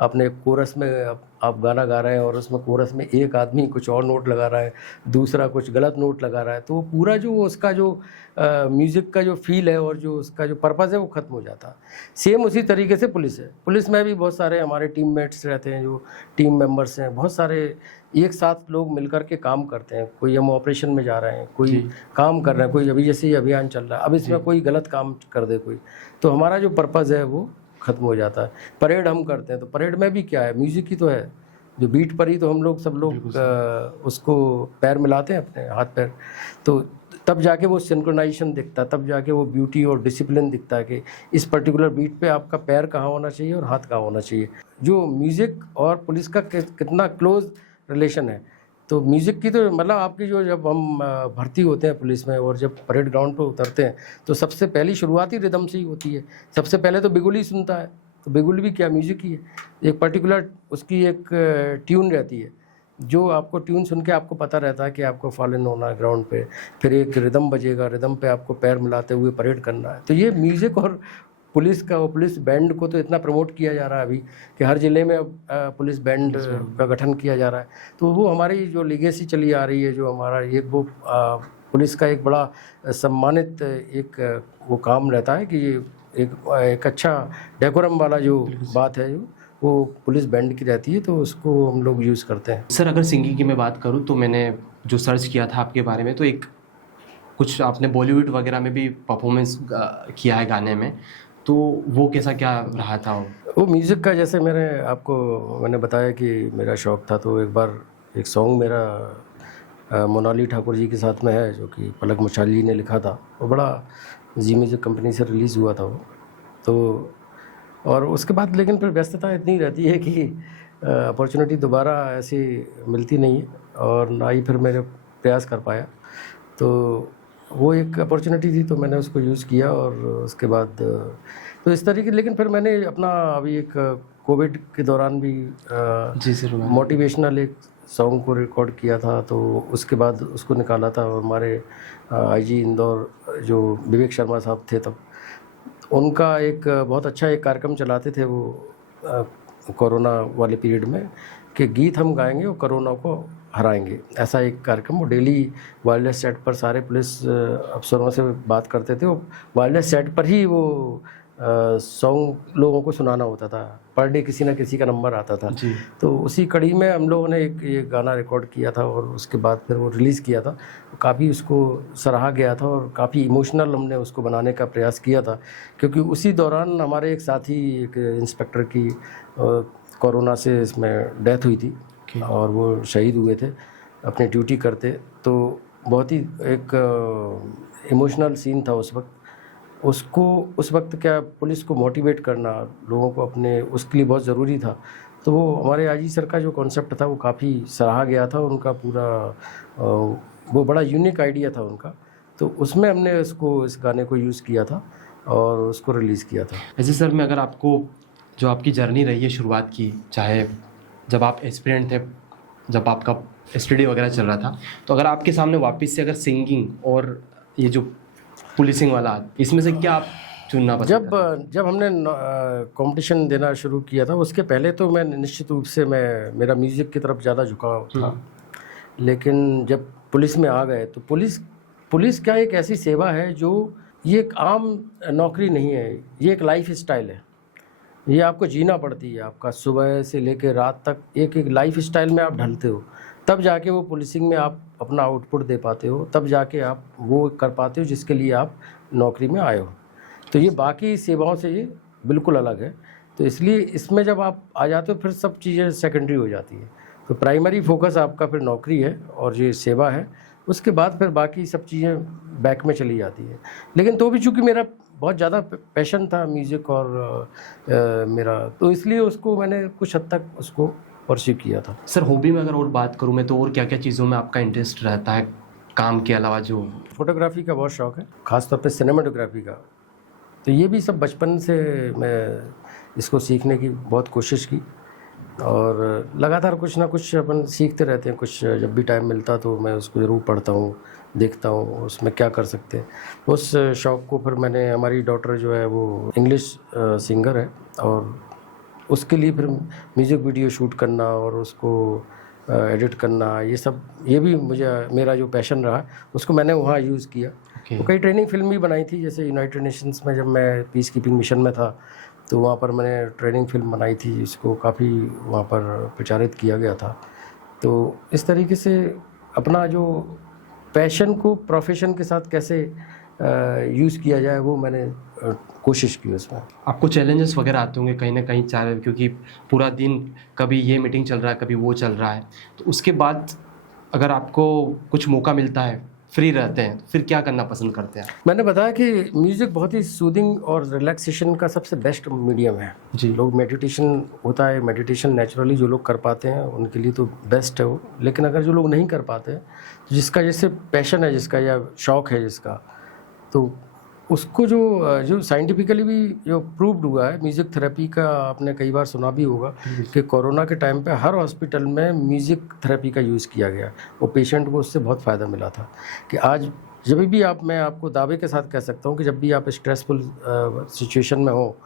अपने कोरस में आप गाना गा रहे हैं और उसमें कोरस में एक आदमी कुछ और नोट लगा रहा है, दूसरा कुछ गलत नोट लगा रहा है, तो वो पूरा जो उसका जो म्यूज़िक का जो फील है और जो उसका जो पर्पज़ है वो ख़त्म हो जाता है। सेम उसी तरीके से पुलिस है। पुलिस में भी बहुत सारे हमारे टीममेट्स रहते हैं, जो टीम मेंबर्स हैं, बहुत सारे एक साथ लोग मिलकर के काम करते हैं। कोई हम ऑपरेशन में जा रहे हैं, कोई काम कर रहे हैं, कोई अभी जैसे ये अभियान चल रहा है, अब इसमें कोई गलत काम कर दे कोई, तो हमारा जो पर्पज़ है वो ख़त्म हो जाता है। परेड हम करते हैं, तो परेड में भी क्या है, म्यूज़िक ही तो है। जो बीट पर ही तो हम लोग सब लोग उसको पैर मिलाते हैं, अपने हाथ पैर, तो तब जाके वो सिंक्रोनाइजेशन दिखता है, तब जाके वो ब्यूटी और डिसिप्लिन दिखता है कि इस पर्टिकुलर बीट पे आपका पैर कहाँ होना चाहिए और हाथ कहाँ होना चाहिए। जो म्यूज़िक और पुलिस का कितना क्लोज रिलेशन है। तो म्यूज़िक की तो मतलब आपकी जो जब हम भर्ती होते हैं पुलिस में और जब परेड ग्राउंड पर उतरते हैं, तो सबसे पहली शुरुआत ही रिदम से ही होती है। सबसे पहले तो बिगुल ही सुनता है, तो बिगुल भी क्या म्यूज़िक ही है। एक पर्टिकुलर उसकी एक ट्यून रहती है, जो आपको ट्यून सुन के आपको पता रहता है कि आपको फॉल इन होना है ग्राउंड पे, फिर एक रिदम बजेगा, रिदम पे आपको पैर मिलाते हुए परेड करना है। तो ये म्यूज़िक और पुलिस का, वो पुलिस बैंड को तो इतना प्रमोट किया जा रहा है अभी कि हर ज़िले में अब पुलिस बैंड का गठन किया जा रहा है। तो वो हमारी जो लीगेसी चली आ रही है, जो हमारा ये वो पुलिस का एक बड़ा सम्मानित एक वो काम रहता है कि ये एक अच्छा डेकोरम वाला जो बात है वो पुलिस बैंड की रहती है, तो उसको हम लोग यूज़ करते हैं। सर अगर सिंगिंग की मैं बात करूं तो मैंने जो सर्च किया था आपके बारे में, तो एक कुछ आपने बॉलीवुड वगैरह में भी परफॉर्मेंस किया है गाने में, तो वो कैसा क्या रहा था? वो म्यूज़िक का जैसे मैंने बताया कि मेरा शौक़ था, तो एक बार एक सॉन्ग मेरा मोनाली ठाकुर जी के साथ में है, जो कि पलक मुछाली ने लिखा था। वो बड़ा जी म्यूज़िक कंपनी से रिलीज़ हुआ था वो। तो और उसके बाद लेकिन फिर व्यस्तता इतनी रहती है कि अपॉर्चुनिटी दोबारा ऐसी मिलती नहीं है, और ना ही फिर मैंने प्रयास कर पाया। तो वो एक अपॉर्चुनिटी थी, तो मैंने उसको यूज़ किया, और उसके बाद तो इस तरीके। लेकिन फिर मैंने अपना अभी एक कोविड के दौरान भी मोटिवेशनल एक सॉन्ग को रिकॉर्ड किया था, तो उसके बाद उसको निकाला था। और हमारे आईजी इंदौर जो विवेक शर्मा साहब थे तब, उनका एक बहुत अच्छा एक कार्यक्रम चलाते थे वो कोरोना वाले पीरियड में, कि गीत हम गाएंगे और कोरोना को हराएंगे, ऐसा एक कार्यक्रम। वो डेली वायरलेस सेट पर सारे पुलिस अफसरों से बात करते थे। वो वायरलेस सेट पर ही वो सॉन्ग लोगों को सुनाना होता था, पर डे किसी ना किसी का नंबर आता था। तो उसी कड़ी में हम लोगों ने एक ये गाना रिकॉर्ड किया था, और उसके बाद फिर वो रिलीज़ किया था। काफ़ी उसको सराहा गया था, और काफ़ी इमोशनल हमने उसको बनाने का प्रयास किया था, क्योंकि उसी दौरान हमारे एक साथी, एक इंस्पेक्टर की कोरोना से इसमें डेथ हुई थी, और वो शहीद हुए थे अपनी ड्यूटी करते। तो बहुत ही एक इमोशनल सीन था उस वक्त। उसको उस वक्त क्या पुलिस को मोटिवेट करना लोगों को अपने, उसके लिए बहुत ज़रूरी था। तो वो हमारे आईजी सर का जो कॉन्सेप्ट था वो काफ़ी सराहा गया था। उनका पूरा वो बड़ा यूनिक आइडिया था उनका, तो उसमें हमने इस गाने को यूज़ किया था और उसको रिलीज़ किया था। ऐसे सर मैं अगर आपको जो आपकी जर्नी रही है शुरुआत की, चाहे जब आप एस्पिरेंट थे, जब आपका स्टडी वगैरह चल रहा था, तो अगर आपके सामने वापस से अगर सिंगिंग और ये जो पुलिसिंग वाला, इसमें से क्या आप चुनना पसंद करें? जब हमने कंपटीशन देना शुरू किया था, उसके पहले तो मैं निश्चित रूप से मेरा म्यूज़िक की तरफ ज़्यादा झुकाव था। लेकिन जब पुलिस में आ गए तो पुलिस क्या एक ऐसी सेवा है जो ये एक आम नौकरी नहीं है, ये एक लाइफ स्टाइल है। ये आपको जीना पड़ती है, आपका सुबह से लेकर रात तक एक एक लाइफ स्टाइल में आप ढलते हो, तब जाके वो पुलिसिंग में आप अपना आउटपुट दे पाते हो, तब जाके आप वो कर पाते हो जिसके लिए आप नौकरी में आए हो। तो ये बाकी सेवाओं से ये बिल्कुल अलग है। तो इसलिए इसमें जब आप आ जाते हो फिर सब चीज़ें सेकेंडरी हो जाती है। तो प्राइमरी फोकस आपका फिर नौकरी है और ये सेवा है, उसके बाद फिर बाकी सब चीज़ें बैक में चली जाती है। लेकिन तो भी चूँकि मेरा बहुत ज़्यादा पैशन था म्यूज़िक और मेरा, तो इसलिए उसको मैंने कुछ हद तक उसको परस्यू किया था। सर हॉबी में अगर और बात करूँ मैं, तो और क्या क्या चीज़ों में आपका इंटरेस्ट रहता है काम के अलावा? जो फोटोग्राफी का बहुत शौक़ है, ख़ासतौर पे सिनेमाटोग्राफी का। तो ये भी सब बचपन से मैं इसको सीखने की बहुत कोशिश की और लगातार कुछ ना कुछ अपन सीखते रहते हैं। कुछ जब भी टाइम मिलता तो मैं उसको ज़रूर पढ़ता हूँ, देखता हूँ उसमें क्या कर सकते हैं। उस शौक़ को फिर मैंने, हमारी डॉटर जो है वो इंग्लिश सिंगर है और उसके लिए फिर म्यूज़िक वीडियो शूट करना और उसको एडिट करना, ये सब, ये भी मुझे, मेरा जो पैशन रहा उसको मैंने वहाँ यूज़ किया। तो कई ट्रेनिंग फिल्म भी बनाई थी, जैसे यूनाइटेड नेशंस में जब मैं पीस कीपिंग मिशन में था तो वहाँ पर मैंने ट्रेनिंग फिल्म बनाई थी, इसको काफ़ी वहाँ पर प्रचारित किया गया था। तो इस तरीके से अपना जो पैशन को प्रोफेशन के साथ कैसे यूज़ किया जाए वो मैंने कोशिश की उसमें। आपको चैलेंजेस वगैरह आते होंगे कहीं ना कहीं, चाहे क्योंकि पूरा दिन कभी ये मीटिंग चल रहा है कभी वो चल रहा है, तो उसके बाद अगर आपको कुछ मौका मिलता है, फ्री रहते हैं, तो फिर क्या करना पसंद करते हैं? मैंने बताया कि म्यूज़िक बहुत ही सूदिंग और रिलैक्सेशन का सबसे बेस्ट मीडियम है जी। लोग मेडिटेशन होता है, मेडिटेशन नेचुरली जो लोग कर पाते हैं उनके लिए तो बेस्ट है वो। लेकिन अगर जो लोग नहीं कर पाते हैं, जिसका जैसे पैशन है जिसका या शौक़ है जिसका, तो उसको जो साइंटिफिकली भी जो प्रूव्ड हुआ है, म्यूज़िक थेरेपी का आपने कई बार सुना भी होगा कि कोरोना के टाइम पे हर हॉस्पिटल में म्यूज़िक थेरेपी का यूज़ किया गया। वो पेशेंट को उससे बहुत फ़ायदा मिला था। कि आज जब भी मैं आपको दावे के साथ कह सकता हूँ कि जब भी आप स्ट्रेसफुल सिचुएशन में हो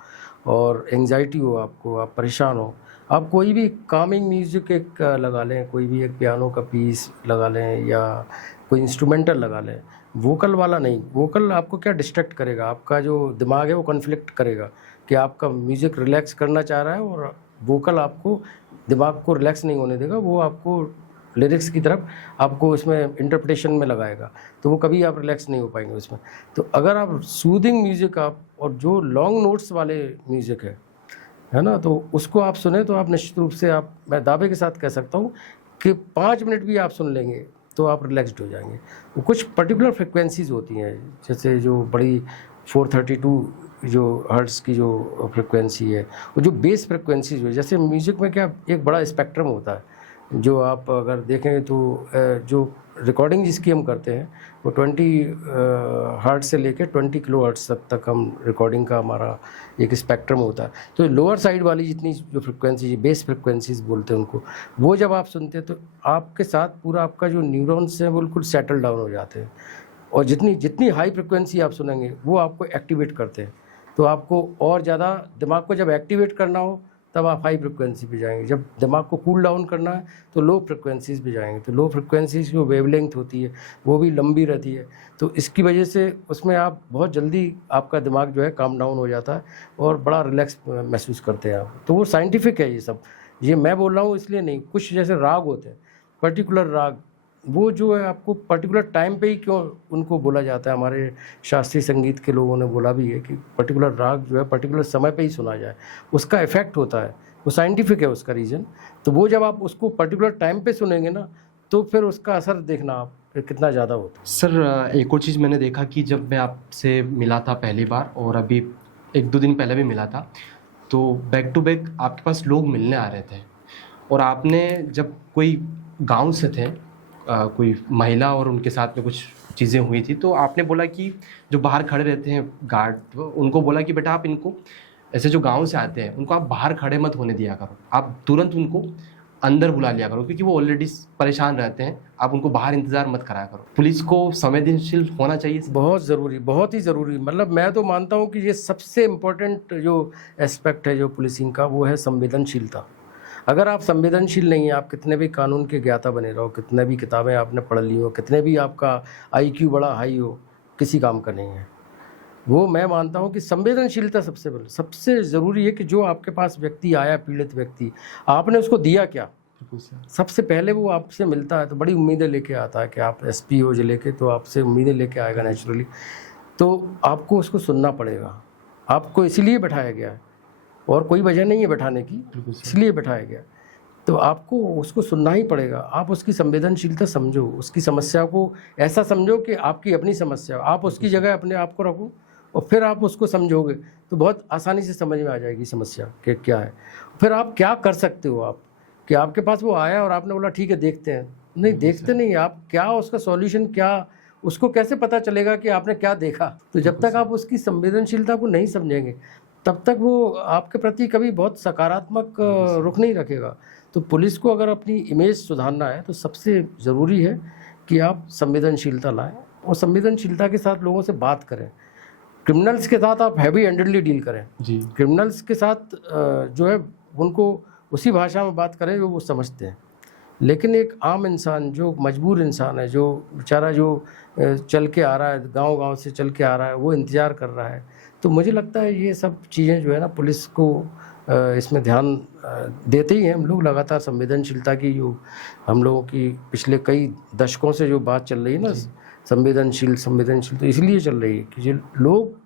और एंग्जाइटी हो आपको, आप परेशान हो, आप कोई भी कामिंग म्यूज़िक एक लगा लें, कोई भी एक पियानो का पीस लगा लें या कोई इंस्ट्रूमेंटल लगा लें, वोकल वाला नहीं। वोकल आपको क्या डिस्ट्रैक्ट करेगा, आपका जो दिमाग है वो कॉन्फ्लिक्ट करेगा कि आपका म्यूज़िक रिलैक्स करना चाह रहा है और वोकल आपको दिमाग को रिलैक्स नहीं होने देगा, वो आपको लिरिक्स की तरफ आपको इसमें इंटरप्रिटेशन में लगाएगा, तो वो कभी आप रिलैक्स नहीं हो पाएंगे उसमें। तो अगर आप सूदिंग म्यूज़िक आप, और जो लॉन्ग नोट्स वाले म्यूज़िक है ना, तो उसको आप सुने तो आप निश्चित रूप से, आप, मैं दावे के साथ कह सकता हूँ कि 5 मिनट भी आप सुन लेंगे तो आप रिलैक्स्ड हो जाएंगे। वो कुछ पर्टिकुलर फ्रिक्वेंसीज होती हैं, जैसे जो बड़ी 432 जो हर्ट्ज़ की जो फ्रिक्वेंसी है, वो जो बेस फ्रिक्वेंसीज है, जैसे म्यूज़िक में क्या एक बड़ा स्पेक्ट्रम होता है, जो आप अगर देखें तो जो रिकॉर्डिंग जिसकी हम करते हैं वो 20 हर्ट्ज़ से लेकर 20 किलो हर्ट्ज़ तक हम रिकॉर्डिंग का हमारा एक स्पेक्ट्रम होता है। तो लोअर साइड वाली जितनी जो फ्रिक्वेंसी, बेस फ्रिक्वेंसीज बोलते हैं उनको, वो जब आप सुनते हैं तो आपके साथ पूरा आपका जो न्यूरॉन्स हैं बिल्कुल सेटल डाउन हो जाते हैं, और जितनी हाई फ्रिक्वेंसी आप सुनेंगे वो आपको एक्टिवेट करते हैं। तो आपको और ज़्यादा दिमाग को जब एक्टिवेट करना हो तब आप हाई फ्रिक्वेंसी पे जाएंगे, जब दिमाग को कूल डाउन करना है तो लो फ्रिक्वेंसीज़ पे जाएंगे। तो लो फ्रिक्वेंसीज़ की जो वेवलेंथ होती है वो भी लंबी रहती है, तो इसकी वजह से उसमें आप बहुत जल्दी, आपका दिमाग जो है काम डाउन हो जाता है और बड़ा रिलैक्स महसूस करते हैं आप। तो वो साइंटिफिक है ये सब, ये मैं बोल रहा हूँ इसलिए नहीं। कुछ जैसे राग होते हैं, पर्टिकुलर राग, वो जो है आपको पर्टिकुलर टाइम पे ही क्यों उनको बोला जाता है, हमारे शास्त्रीय संगीत के लोगों ने बोला भी है कि पर्टिकुलर राग जो है पर्टिकुलर समय पे ही सुना जाए, उसका इफेक्ट होता है, वो साइंटिफिक है उसका रीज़न। तो वो जब आप उसको पर्टिकुलर टाइम पे सुनेंगे ना, तो फिर उसका असर देखना आप कितना ज़्यादा होता है। सर एक और चीज़ मैंने देखा कि जब मैं आपसे मिला था पहली बार और अभी 1-2 दिन पहले भी मिला था, तो बैक टू बैक आपके पास लोग मिलने आ रहे थे, और आपने जब कोई गाँव से थे, कोई महिला और उनके साथ में कुछ चीज़ें हुई थी, तो आपने बोला कि जो बाहर खड़े रहते हैं गार्ड, उनको बोला कि बेटा आप इनको, ऐसे जो गांव से आते हैं उनको आप बाहर खड़े मत होने दिया करो, आप तुरंत उनको अंदर बुला लिया करो, क्योंकि वो ऑलरेडी परेशान रहते हैं, आप उनको बाहर इंतज़ार मत कराया करो। पुलिस को संवेदनशील होना चाहिए। बहुत ज़रूरी, बहुत ही ज़रूरी। मतलब मैं तो मानता हूँ कि ये सबसे इम्पोर्टेंट जो एस्पेक्ट है जो पुलिसिंग का, वो है संवेदनशीलता। अगर आप संवेदनशील नहीं हैं, आप कितने भी कानून के ज्ञाता बने रहो, कितने भी किताबें आपने पढ़ ली हो, कितने भी आपका IQ बड़ा हाई हो, किसी काम का नहीं है। वो मैं मानता हूँ कि संवेदनशीलता सबसे ज़रूरी है कि जो आपके पास व्यक्ति आया, पीड़ित व्यक्ति, आपने उसको दिया क्या। सबसे पहले वो आपसे मिलता है तो बड़ी उम्मीदें लेके आता है कि आप एसपी हो जिले के, तो आपसे उम्मीदें लेके आएगा नेचुरली। तो आपको उसको सुनना पड़ेगा। आपको इसलिए बैठाया गया है और कोई वजह नहीं है बैठाने की, इसलिए बैठाया गया। तो आपको उसको सुनना ही पड़ेगा। आप उसकी संवेदनशीलता समझो, उसकी समस्या को ऐसा समझो कि आपकी अपनी समस्या, आप उसकी जगह अपने आप को रखो और फिर आप उसको समझोगे तो बहुत आसानी से समझ में आ जाएगी समस्या कि क्या है। फिर आप क्या कर सकते हो, आप कि आपके पास वो आया और आपने बोला ठीक है देखते हैं, नहीं देखते नहीं, आप क्या उसका सॉल्यूशन क्या, उसको कैसे पता चलेगा कि आपने क्या देखा। तो जब तक आप उसकी संवेदनशीलता को नहीं समझेंगे तब तक वो आपके प्रति कभी बहुत सकारात्मक रुख नहीं रखेगा। तो पुलिस को अगर अपनी इमेज सुधारना है तो सबसे ज़रूरी है कि आप संवेदनशीलता लाएं और संवेदनशीलता के साथ लोगों से बात करें। क्रिमिनल्स के साथ आप हैवी हैंडेडली डील करें जी। क्रिमिनल्स के साथ जो है उनको उसी भाषा में बात करें जो वो समझते हैं। लेकिन एक आम इंसान जो मजबूर इंसान है, जो बेचारा जो चल के आ रहा है, गांव-गांव से चल के आ रहा है, वो इंतज़ार कर रहा है, तो मुझे लगता है ये सब चीज़ें जो है ना पुलिस को इसमें ध्यान देते ही हैं हम लोग। लगातार संवेदनशीलता की जो हम लोगों की पिछले कई दशकों से जो बात चल रही है ना, संवेदनशील तो इसलिए चल रही है कि जो लोग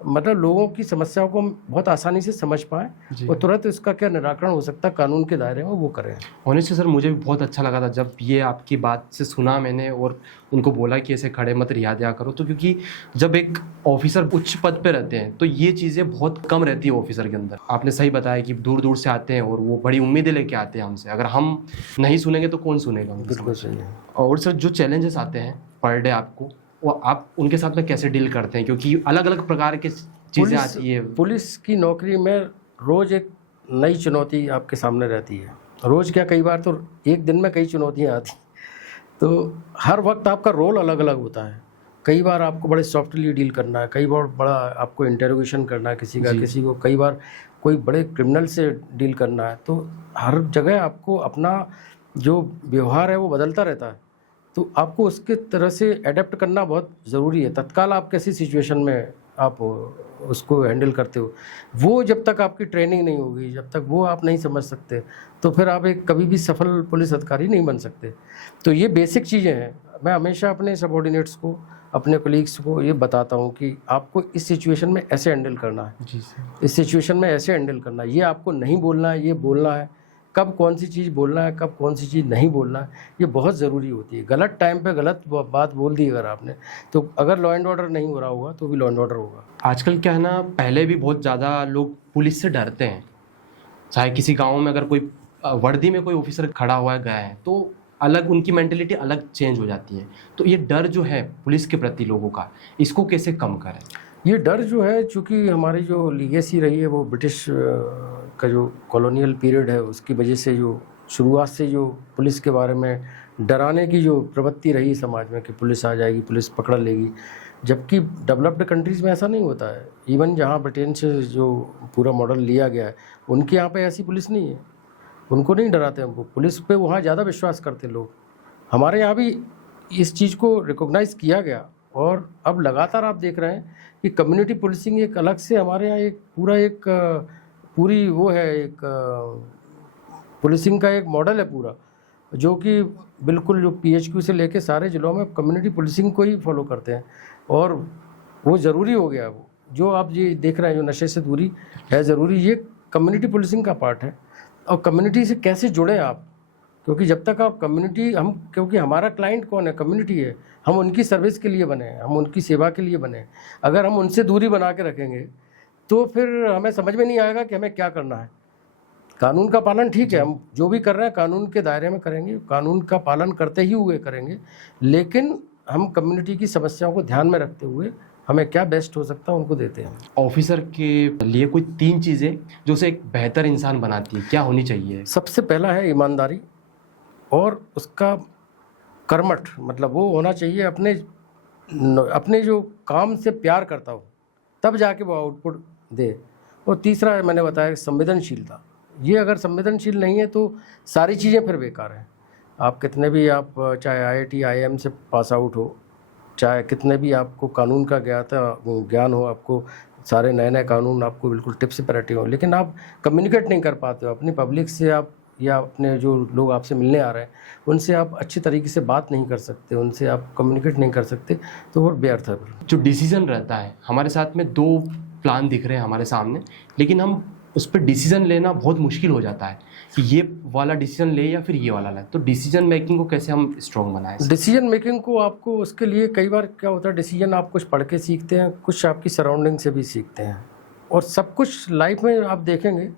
मतलब लोगों की समस्याओं को बहुत आसानी से समझ पाएँ और तुरंत इसका क्या निराकरण हो सकता है कानून के दायरे में वो करें। ऑनेस्टली सर मुझे भी बहुत अच्छा लगा था जब ये आपकी बात से सुना मैंने और उनको बोला कि ऐसे खड़े मत रिहा दिया करो। तो क्योंकि जब एक ऑफिसर उच्च पद पे रहते हैं तो ये चीज़ें बहुत कम रहती है ऑफिसर के अंदर। आपने सही बताया कि दूर दूर से आते हैं और वो बड़ी उम्मीदें लेके आते हैं हमसे, अगर हम नहीं सुनेंगे तो कौन सुनेगा। बिल्कुल सही है। और सर जो चैलेंजेस आते हैं पर डे आपको, वो आप उनके साथ में कैसे डील करते हैं, क्योंकि अलग अलग प्रकार के चीज़ें आती है। पुलिस की नौकरी में रोज़ एक नई चुनौती आपके सामने रहती है। रोज़ क्या, कई बार तो एक दिन में कई चुनौतियाँ आती, तो हर वक्त आपका रोल अलग अलग होता है। कई बार आपको बड़े सॉफ्टली डील करना है, कई बार बड़ा आपको इंटेरोगेशन करना है किसी को, कई बार कोई बड़े क्रिमिनल से डील करना है। तो हर जगह आपको अपना जो व्यवहार है वो बदलता रहता है, तो आपको उसके तरह से एडेप्ट करना बहुत ज़रूरी है। तत्काल आप कैसी सिचुएशन में आप उसको हैंडल करते हो, वो जब तक आपकी ट्रेनिंग नहीं होगी, जब तक वो आप नहीं समझ सकते, तो फिर आप एक कभी भी सफल पुलिस अधिकारी नहीं बन सकते। तो ये बेसिक चीज़ें हैं। मैं हमेशा अपने सबॉर्डिनेट्स को, अपने कोलीग्स को ये बताता हूँ कि आपको इस सिचुएशन में ऐसे हैंडल करना है, जी सर। इस सिचुएशन में ऐसे हैंडल करना है, ये आपको नहीं बोलना है, ये बोलना है, कब कौन सी चीज़ बोलना है, कब कौन सी चीज़ नहीं बोलना है, ये बहुत ज़रूरी होती है। गलत टाइम पे गलत बात बोल दी अगर आपने, तो अगर लॉ एंड ऑर्डर नहीं हो रहा होगा तो भी लॉ एंड ऑर्डर होगा। आजकल क्या है ना, पहले भी बहुत ज़्यादा लोग पुलिस से डरते हैं। चाहे किसी गांव में अगर कोई वर्दी में कोई ऑफिसर खड़ा हुआ है, गया है, तो अलग उनकी मेंटेलिटी अलग चेंज हो जाती है। तो ये डर जो है पुलिस के प्रति लोगों का, इसको कैसे कम करें? ये डर जो है, चूँकि हमारी जो लीगेसी रही है वो ब्रिटिश का जो कॉलोनियल पीरियड है उसकी वजह से जो शुरुआत से जो पुलिस के बारे में डराने की जो प्रवृत्ति रही समाज में कि पुलिस आ जाएगी, पुलिस पकड़ लेगी, जबकि डेवलप्ड कंट्रीज़ में ऐसा नहीं होता है। इवन जहाँ ब्रिटेन से जो पूरा मॉडल लिया गया है, उनके यहाँ पे ऐसी पुलिस नहीं है, उनको नहीं डराते हैं, वो पुलिस पे वहाँ ज़्यादा विश्वास करते लोग। हमारे यहाँ भी इस चीज़ को रिकॉग्नाइज़ किया गया और अब लगातार आप देख रहे हैं कि कम्युनिटी पुलिसिंग एक अलग से हमारे यहाँ एक पूरी वो है, एक पुलिसिंग का एक मॉडल है पूरा, जो कि बिल्कुल जो PHQ से लेके सारे ज़िलों में कम्युनिटी पुलिसिंग को ही फॉलो करते हैं और वो ज़रूरी हो गया। वो जो आप ये देख रहे हैं जो नशे से दूरी है ज़रूरी, ये कम्युनिटी पुलिसिंग का पार्ट है। और कम्युनिटी से कैसे जुड़ें आप, क्योंकि जब तक आप कम्युनिटी, क्योंकि हमारा क्लाइंट कौन है, कम्युनिटी है, हम उनकी सर्विस के लिए बने हैं, हम उनकी सेवा के लिए बने हैं। अगर हम उनसे दूरी बना के रखेंगे तो फिर हमें समझ में नहीं आएगा कि हमें क्या करना है। कानून का पालन ठीक है, हम जो भी कर रहे हैं कानून के दायरे में करेंगे, कानून का पालन करते ही हुए करेंगे, लेकिन हम कम्युनिटी की समस्याओं को ध्यान में रखते हुए हमें क्या बेस्ट हो सकता है उनको देते हैं। ऑफिसर के लिए कोई 3 चीज़ें जो उसे एक बेहतर इंसान बनाती है, क्या होनी चाहिए? सबसे पहला है ईमानदारी और उसका कर्मठ, मतलब वो होना चाहिए अपने जो काम से प्यार करता हो, तब जाके वो आउटपुट दे। और तीसरा है, मैंने बताया, संवेदनशीलता। ये अगर संवेदनशील नहीं है तो सारी चीज़ें फिर बेकार हैं। आप कितने भी, आप चाहे IIT IIM से पास आउट हो, चाहे कितने भी आपको कानून का ज्ञान हो, आपको सारे नए नए कानून आपको बिल्कुल टिप्स पर रटे हो, लेकिन आप कम्युनिकेट नहीं कर पाते हो अपनी पब्लिक से, आप या अपने जो लोग आपसे मिलने आ रहे हैं उनसे आप अच्छी तरीके से बात नहीं कर सकते, उनसे आप कम्युनिकेट नहीं कर सकते, तो वो व्यर्थ है। जो डिसीजन रहता है, हमारे साथ में 2 प्लान दिख रहे हैं हमारे सामने, लेकिन हम उस पर डिसीजन लेना बहुत मुश्किल हो जाता है कि ये वाला डिसीजन ले या फिर ये वाला ले। तो डिसीजन मेकिंग को कैसे हम स्ट्रॉन्ग बनाएं? डिसीजन मेकिंग को आपको उसके लिए कई बार क्या होता है, डिसीजन आप कुछ पढ़ के सीखते हैं, कुछ आपकी सराउंडिंग से भी सीखते हैं, और सब कुछ लाइफ में आप देखेंगे।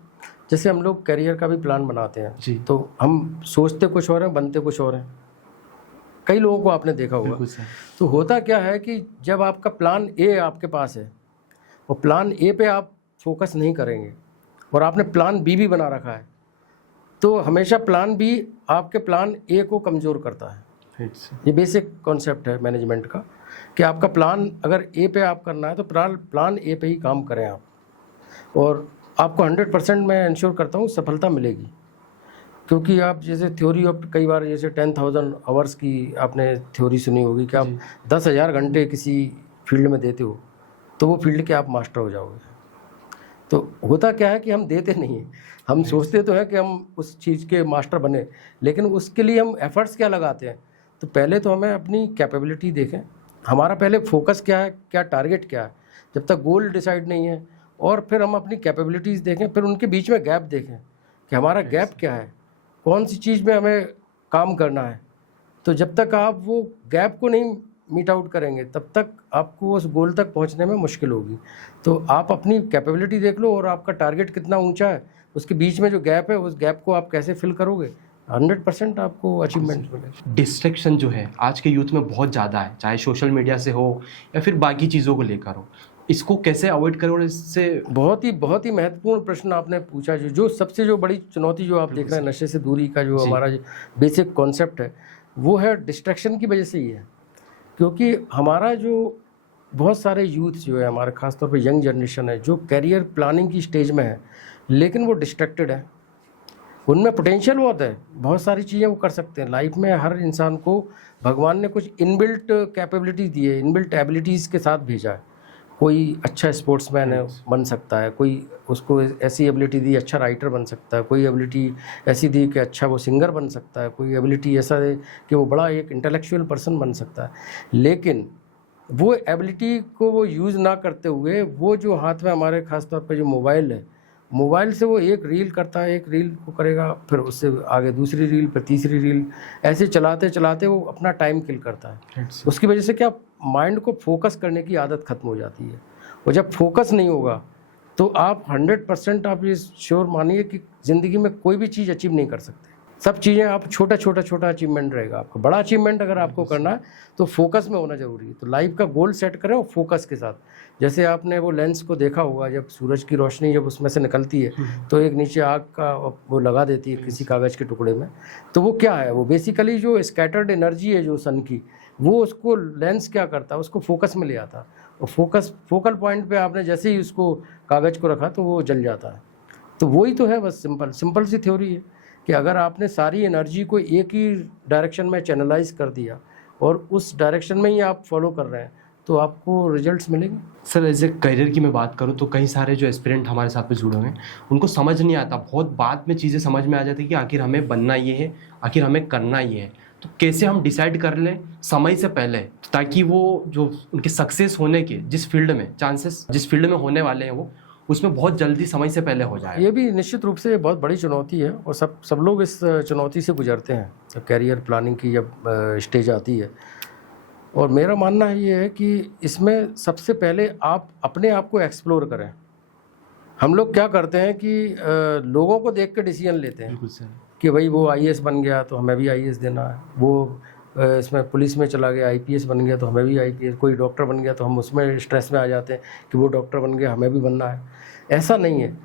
जैसे हम लोग करियर का भी प्लान बनाते हैं जी, तो हम सोचते कुछ और हैं, बनते कुछ और हैं। कई लोगों को आपने देखा होगा। बिल्कुल सर। तो होता क्या है कि जब आपका प्लान ए आपके पास है और प्लान ए पे आप फोकस नहीं करेंगे और आपने प्लान बी भी बना रखा है, तो हमेशा प्लान बी आपके प्लान ए को कमज़ोर करता है। ये बेसिक कॉन्सेप्ट है मैनेजमेंट का कि आपका प्लान अगर ए पे आप करना है तो प्लान ए पे ही काम करें आप, और आपको 100% मैं इंश्योर करता हूँ सफलता मिलेगी। क्योंकि आप जैसे थ्योरी ऑफ, कई बार जैसे 10,000 आवर्स की आपने थ्योरी सुनी होगी कि आप 10,000 घंटे किसी फील्ड में देते हो तो वो फील्ड के आप मास्टर हो जाओगे। तो होता क्या है कि हम देते नहीं हैं, हम सोचते तो हैं कि हम उस चीज़ के मास्टर बने, लेकिन उसके लिए हम एफर्ट्स क्या लगाते हैं। तो पहले तो हमें अपनी कैपेबिलिटी देखें, हमारा पहले फोकस क्या है, क्या टारगेट क्या है, जब तक गोल डिसाइड नहीं है, और फिर हम अपनी कैपेबिलिटीज़ देखें, फिर उनके बीच में गैप देखें कि हमारा गैप क्या है, कौन सी चीज़ में हमें काम करना है। तो जब तक आप वो गैप को नहीं मीट आउट करेंगे तब तक आपको उस गोल तक पहुंचने में मुश्किल होगी। तो आप अपनी कैपेबिलिटी देख लो और आपका टारगेट कितना ऊंचा है, उसके बीच में जो गैप है उस गैप को आप कैसे फिल करोगे, 100% आपको अचीवमेंट मिलेगा। डिस्ट्रैक्शन जो है आज के यूथ में बहुत ज़्यादा है, चाहे सोशल मीडिया से हो या फिर बाकी चीज़ों को लेकर हो, इसको कैसे अवॉइड करें? और इससे बहुत ही महत्वपूर्ण प्रश्न आपने पूछा। जो सबसे जो बड़ी चुनौती जो आप देख रहे हैं नशे से दूरी का जो हमारा बेसिक कॉन्सेप्ट है वो है डिस्ट्रैक्शन की वजह से ही है। क्योंकि हमारा जो बहुत सारे यूथ जो है हमारे खासतौर पे यंग जनरेशन है जो कैरियर प्लानिंग की स्टेज में है, लेकिन वो डिस्ट्रैक्टेड है। उनमें पोटेंशियल बहुत है, बहुत सारी चीज़ें वो कर सकते हैं लाइफ में। हर इंसान को भगवान ने कुछ इनबिल्ट कैपेबिलिटीज़ दी है, इनबिल्ट एबिलिटीज़ के साथ भेजा है। कोई अच्छा स्पोर्ट्समैन है बन सकता है, कोई उसको ऐसी एबिलिटी दी अच्छा राइटर बन सकता है, कोई एबिलिटी ऐसी दी कि अच्छा वो सिंगर बन सकता है, कोई एबिलिटी ऐसा है कि वो बड़ा एक इंटेलेक्चुअल पर्सन बन सकता है। लेकिन वो एबिलिटी को वो यूज़ ना करते हुए वो जो हाथ में हमारे खासतौर पर जो मोबाइल है, मोबाइल से वो एक रील करता है, एक रील को करेगा, फिर उससे आगे दूसरी रील, फिर तीसरी रील, ऐसे चलाते चलाते वो अपना टाइम किल करता है। उसकी वजह से क्या माइंड को फोकस करने की आदत खत्म हो जाती है, और जब फोकस नहीं होगा तो आप 100% आप ये श्योर मानिए कि ज़िंदगी में कोई भी चीज़ अचीव नहीं कर सकते। सब चीज़ें आप छोटा अचीवमेंट रहेगा आपका। बड़ा अचीवमेंट अगर आपको करना है तो फोकस में होना ज़रूरी है। तो लाइफ का गोल सेट करें और फोकस के साथ। जैसे आपने वो लेंस को देखा होगा, जब सूरज की रोशनी जब उसमें से निकलती है तो एक नीचे आग का वो लगा देती है किसी कागज़ के टुकड़े में, तो वो क्या है, वो बेसिकली जो स्कैटर्ड एनर्जी है जो सन की, वो उसको लेंस क्या करता है, उसको फोकस में ले आता है, और फोकल पॉइंट पे आपने जैसे ही उसको कागज़ को रखा तो वो जल जाता है। तो वही तो है, बस सिंपल सी थ्योरी है कि अगर आपने सारी एनर्जी को एक ही डायरेक्शन में चैनलाइज कर दिया और उस डायरेक्शन में ही आप फॉलो कर रहे हैं तो आपको रिजल्ट्स मिलेंगे। सर एज ए करियर की मैं बात करूँ तो कई सारे जो एस्पिरेंट हमारे साथ में जुड़े हुए हैं उनको समझ नहीं आता, बहुत बाद में चीज़ें समझ में आ जाती है कि आखिर हमें बनना ये है, आखिर हमें करना ये है। तो कैसे हम डिसाइड कर लें समय से पहले, ताकि वो जो उनके सक्सेस होने के जिस फील्ड में चांसेस जिस फील्ड में होने वाले हैं वो उसमें बहुत जल्दी समय से पहले हो जाए। ये भी निश्चित रूप से बहुत बड़ी चुनौती है और सब लोग इस चुनौती से गुजरते हैं जब कैरियर प्लानिंग की जब स्टेज आती है। और मेरा मानना ये है कि इसमें सबसे पहले आप अपने आप को एक्सप्लोर करें। हम लोग क्या करते हैं कि लोगों को देख के डिसीजन लेते हैं कि भाई वो आईएएस बन गया तो हमें भी आईएएस देना है, वो इसमें पुलिस में चला गया आईपीएस बन गया तो हमें भी आईपीएस, कोई डॉक्टर बन गया तो हम उसमें स्ट्रेस में आ जाते हैं कि वो डॉक्टर बन गया हमें भी बनना है। ऐसा नहीं है,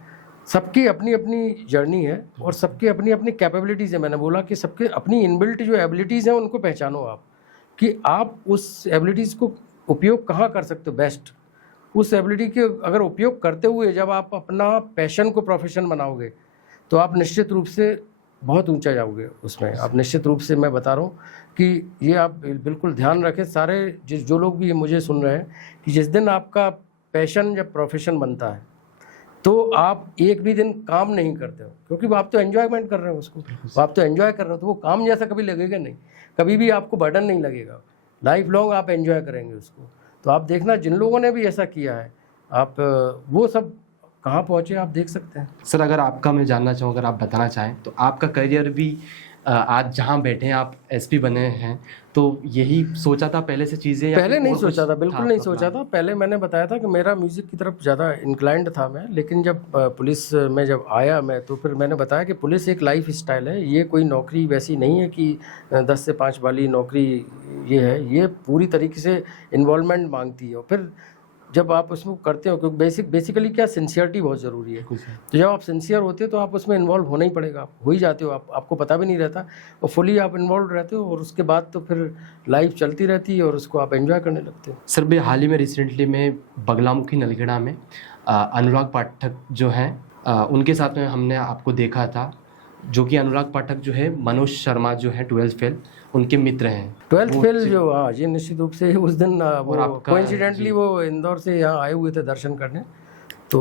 सबकी अपनी अपनी जर्नी है और सबकी अपनी अपनी कैपेबिलिटीज़ है। मैंने बोला कि सबके अपनी इनबिल्ट जो एबिलिटीज़ हैं उनको पहचानो आप, कि आप उस एबिलिटीज़ को उपयोग कहाँ कर सकते हो बेस्ट। उस एबिलिटी के अगर उपयोग करते हुए जब आप अपना पैशन को प्रोफेशन बनाओगे तो आप निश्चित रूप से बहुत ऊंचा जाओगे उसमें आप, निश्चित रूप से मैं बता रहा हूँ कि ये आप बिल्कुल ध्यान रखें सारे जो लोग भी मुझे सुन रहे हैं, कि जिस दिन आपका पैशन या प्रोफेशन बनता है तो आप एक भी दिन काम नहीं करते हो, क्योंकि वो आप तो एंजॉयमेंट कर रहे हो उसको, वो आप तो एंजॉय कर रहे हो, तो वो काम जैसा कभी लगेगा नहीं, कभी भी आपको बर्डन नहीं लगेगा, लाइफ लॉन्ग आप एंजॉय करेंगे उसको। तो आप देखना जिन लोगों ने भी ऐसा किया है, आप वो सब कहाँ पहुँचे आप देख सकते हैं। सर अगर आपका मैं जानना चाहूँ, अगर आप बताना चाहें तो आपका करियर भी आज जहाँ बैठे हैं आप एसपी बने हैं, तो यही सोचा था पहले से चीज़ें या पहले फिर नहीं और कुछ सोचा था, बिल्कुल था नहीं आपका सोचा प्लान? था। पहले मैंने बताया था कि मेरा म्यूज़िक की तरफ ज़्यादा इंक्लाइंड था मैं, लेकिन जब पुलिस में जब आया मैं, तो फिर मैंने बताया कि पुलिस एक लाइफ स्टाइल है, ये कोई नौकरी वैसी नहीं है कि 10 से 5 वाली नौकरी ये है, ये पूरी तरीके से इन्वॉल्वमेंट मांगती है। और फिर जब आप उसमें करते हो, क्योंकि बेसिकली क्या, सिंसियरिटी बहुत ज़रूरी है। तो जब आप सिंसियर होते हो तो आप उसमें इन्वॉल्व होना ही पड़ेगा, आप हो ही जाते हो, आपको पता भी नहीं रहता और फुली आप इन्वॉल्व रहते हो, और उसके बाद तो फिर लाइफ चलती रहती है और उसको आप एंजॉय करने लगते हो। सर मैं हाल ही में रिसेंटली में बगलामुखी नलखेड़ा में अनुराग पाठक जो हैं उनके साथ में हमने आपको देखा था, जो कि अनुराग पाठक जो है मनोज शर्मा जो है 12th फेल उनके मित्र हैं। 12th वो फेल जी- जो, हाँ ये निश्चित रूप से उस दिन वो आपका- कोइंसिडेंटली जी। वो इंदौर से यहाँ आए हुए थे दर्शन करने, तो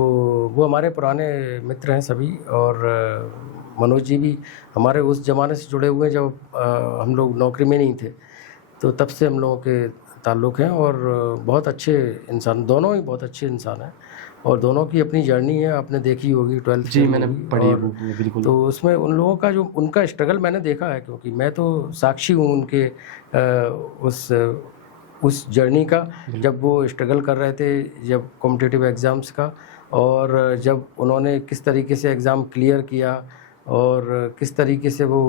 वो हमारे पुराने मित्र हैं सभी, और मनोज जी भी हमारे उस ज़माने से जुड़े हुए हैं जब हम लोग नौकरी में नहीं थे, तो तब से हम लोगों के ताल्लुक़ हैं, और बहुत अच्छे इंसान, दोनों ही बहुत अच्छे इंसान हैं, और दोनों की अपनी जर्नी है, आपने देखी होगी 12th जी फेल मैंने होगी, पढ़ी है और बुक में, बिल्कुल। तो उसमें उन लोगों का जो उनका स्ट्रगल मैंने देखा है, क्योंकि मैं तो साक्षी हूँ उनके उस जर्नी का, जब वो स्ट्रगल कर रहे थे, जब कॉम्पिटिटिव एग्ज़ाम्स का, और जब उन्होंने किस तरीके से एग्ज़ाम क्लियर किया और किस तरीके से वो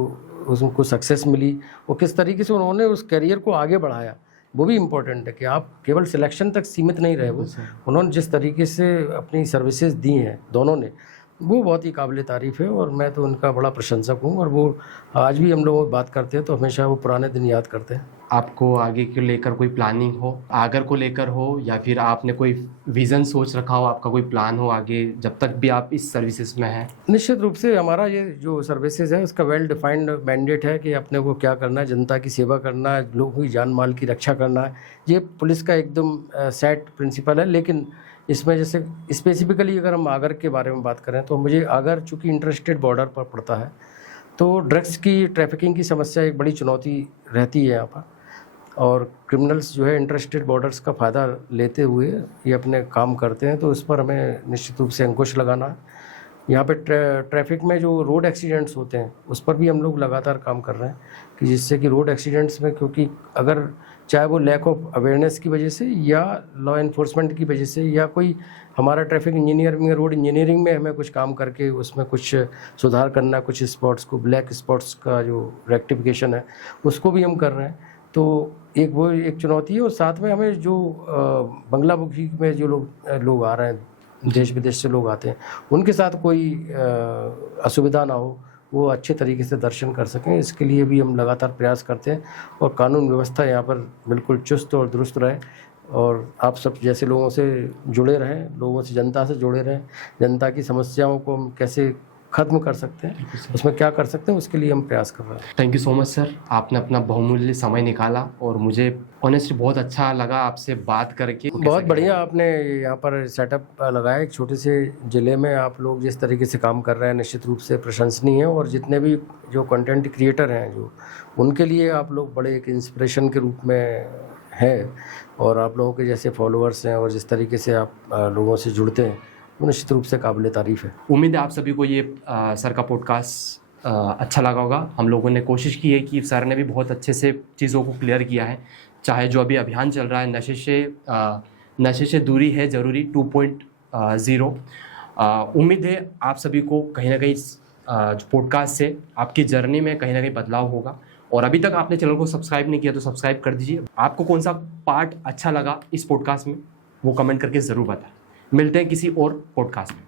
उनको सक्सेस मिली, और किस तरीके से उन्होंने उस करियर को आगे बढ़ाया, वो भी इम्पोर्टेंट है कि आप केवल सिलेक्शन तक सीमित नहीं रहे। वो उन्होंने जिस तरीके से अपनी सर्विसेज दी हैं दोनों ने, वो बहुत ही काबिल तारीफ़ है, और मैं तो उनका बड़ा प्रशंसक हूँ, और वो आज भी हम लोग बात करते हैं तो हमेशा वो पुराने दिन याद करते हैं। आपको आगे को लेकर कोई प्लानिंग हो, आगर को लेकर हो, या फिर आपने कोई विज़न सोच रखा हो, आपका कोई प्लान हो आगे जब तक भी आप इस सर्विसेज में हैं? निश्चित रूप से हमारा ये जो सर्विसेज है उसका वेल डिफाइंड मैंडेट है कि अपने को क्या करना है, जनता की सेवा करना है, लोगों की जान माल की रक्षा करना है। ये पुलिस का एकदम सेट प्रिंसिपल है। लेकिन इसमें जैसे स्पेसिफिकली अगर हम आगर के बारे में बात करें, तो मुझे आगर चूँकि इंटरस्टेट बॉर्डर पर पड़ता है, तो ड्रग्स की ट्रैफिकिंग की समस्या एक बड़ी चुनौती रहती है यहाँ पर, और क्रिमिनल्स जो है इंटरस्टेट बॉर्डर्स का फ़ायदा लेते हुए ये अपने काम करते हैं, तो इस पर हमें निश्चित रूप से अंकुश लगाना है। यहाँ पे ट्रैफिक में जो रोड एक्सीडेंट्स होते हैं उस पर भी हम लोग लगातार काम कर रहे हैं, कि जिससे कि रोड एक्सीडेंट्स में, क्योंकि अगर चाहे वो लैक ऑफ अवेयरनेस की वजह से या लॉ एनफोर्समेंट की वजह से, या कोई हमारा ट्रैफिक इंजीनियरिंग, रोड इंजीनियरिंग में हमें कुछ काम करके उसमें कुछ सुधार करना, कुछ स्पॉट्स को, ब्लैक स्पॉट्स का जो रेक्टिफिकेशन है उसको भी हम कर रहे हैं। तो एक वो एक चुनौती है, और साथ में हमें जो बंगलामुखी में जो लोग आ रहे हैं, देश विदेश से लोग आते हैं, उनके साथ कोई असुविधा ना हो, वो अच्छे तरीके से दर्शन कर सकें, इसके लिए भी हम लगातार प्रयास करते हैं, और कानून व्यवस्था यहाँ पर बिल्कुल चुस्त और दुरुस्त रहे, और आप सब जैसे लोगों से जुड़े रहें, लोगों से, जनता से जुड़े रहें, जनता की समस्याओं को हम कैसे ख़त्म कर सकते हैं, उसमें क्या कर सकते हैं, उसके लिए हम प्रयास कर रहे हैं। Thank you so much sir, आपने अपना बहुमूल्य समय निकाला, और मुझे ऑनेस्टली बहुत अच्छा लगा आपसे बात करके। बहुत बढ़िया आपने यहाँ पर सेटअप लगाया, एक छोटे से ज़िले में आप लोग जिस तरीके से काम कर रहे हैं निश्चित रूप से प्रशंसनीय है, और जितने भी जो कंटेंट क्रिएटर हैं जो, उनके लिए आप लोग बड़े एक इंस्पिरेशन के रूप में हैं, और आप लोगों के जैसे फॉलोअर्स हैं और जिस तरीके से आप लोगों से जुड़ते हैं, वो निश्चित रूप से काबिल तारीफ़ है। उम्मीद है आप सभी को ये सर का पॉडकास्ट अच्छा लगा होगा। हम लोगों ने कोशिश की है कि सर ने भी बहुत अच्छे से चीज़ों को क्लियर किया है, चाहे जो अभी अभियान चल रहा है नशे से दूरी है ज़रूरी 2.0। उम्मीद है आप सभी को कहीं ना कहीं जो पॉडकास्ट से आपकी जर्नी में कहीं ना कहीं बदलाव होगा, और अभी तक आपने चैनल को सब्सक्राइब नहीं किया तो सब्सक्राइब कर दीजिए। आपको कौन सा पार्ट अच्छा लगा इस पॉडकास्ट में वो कमेंट करके ज़रूर बताएं। मिलते हैं किसी और पॉडकास्ट में।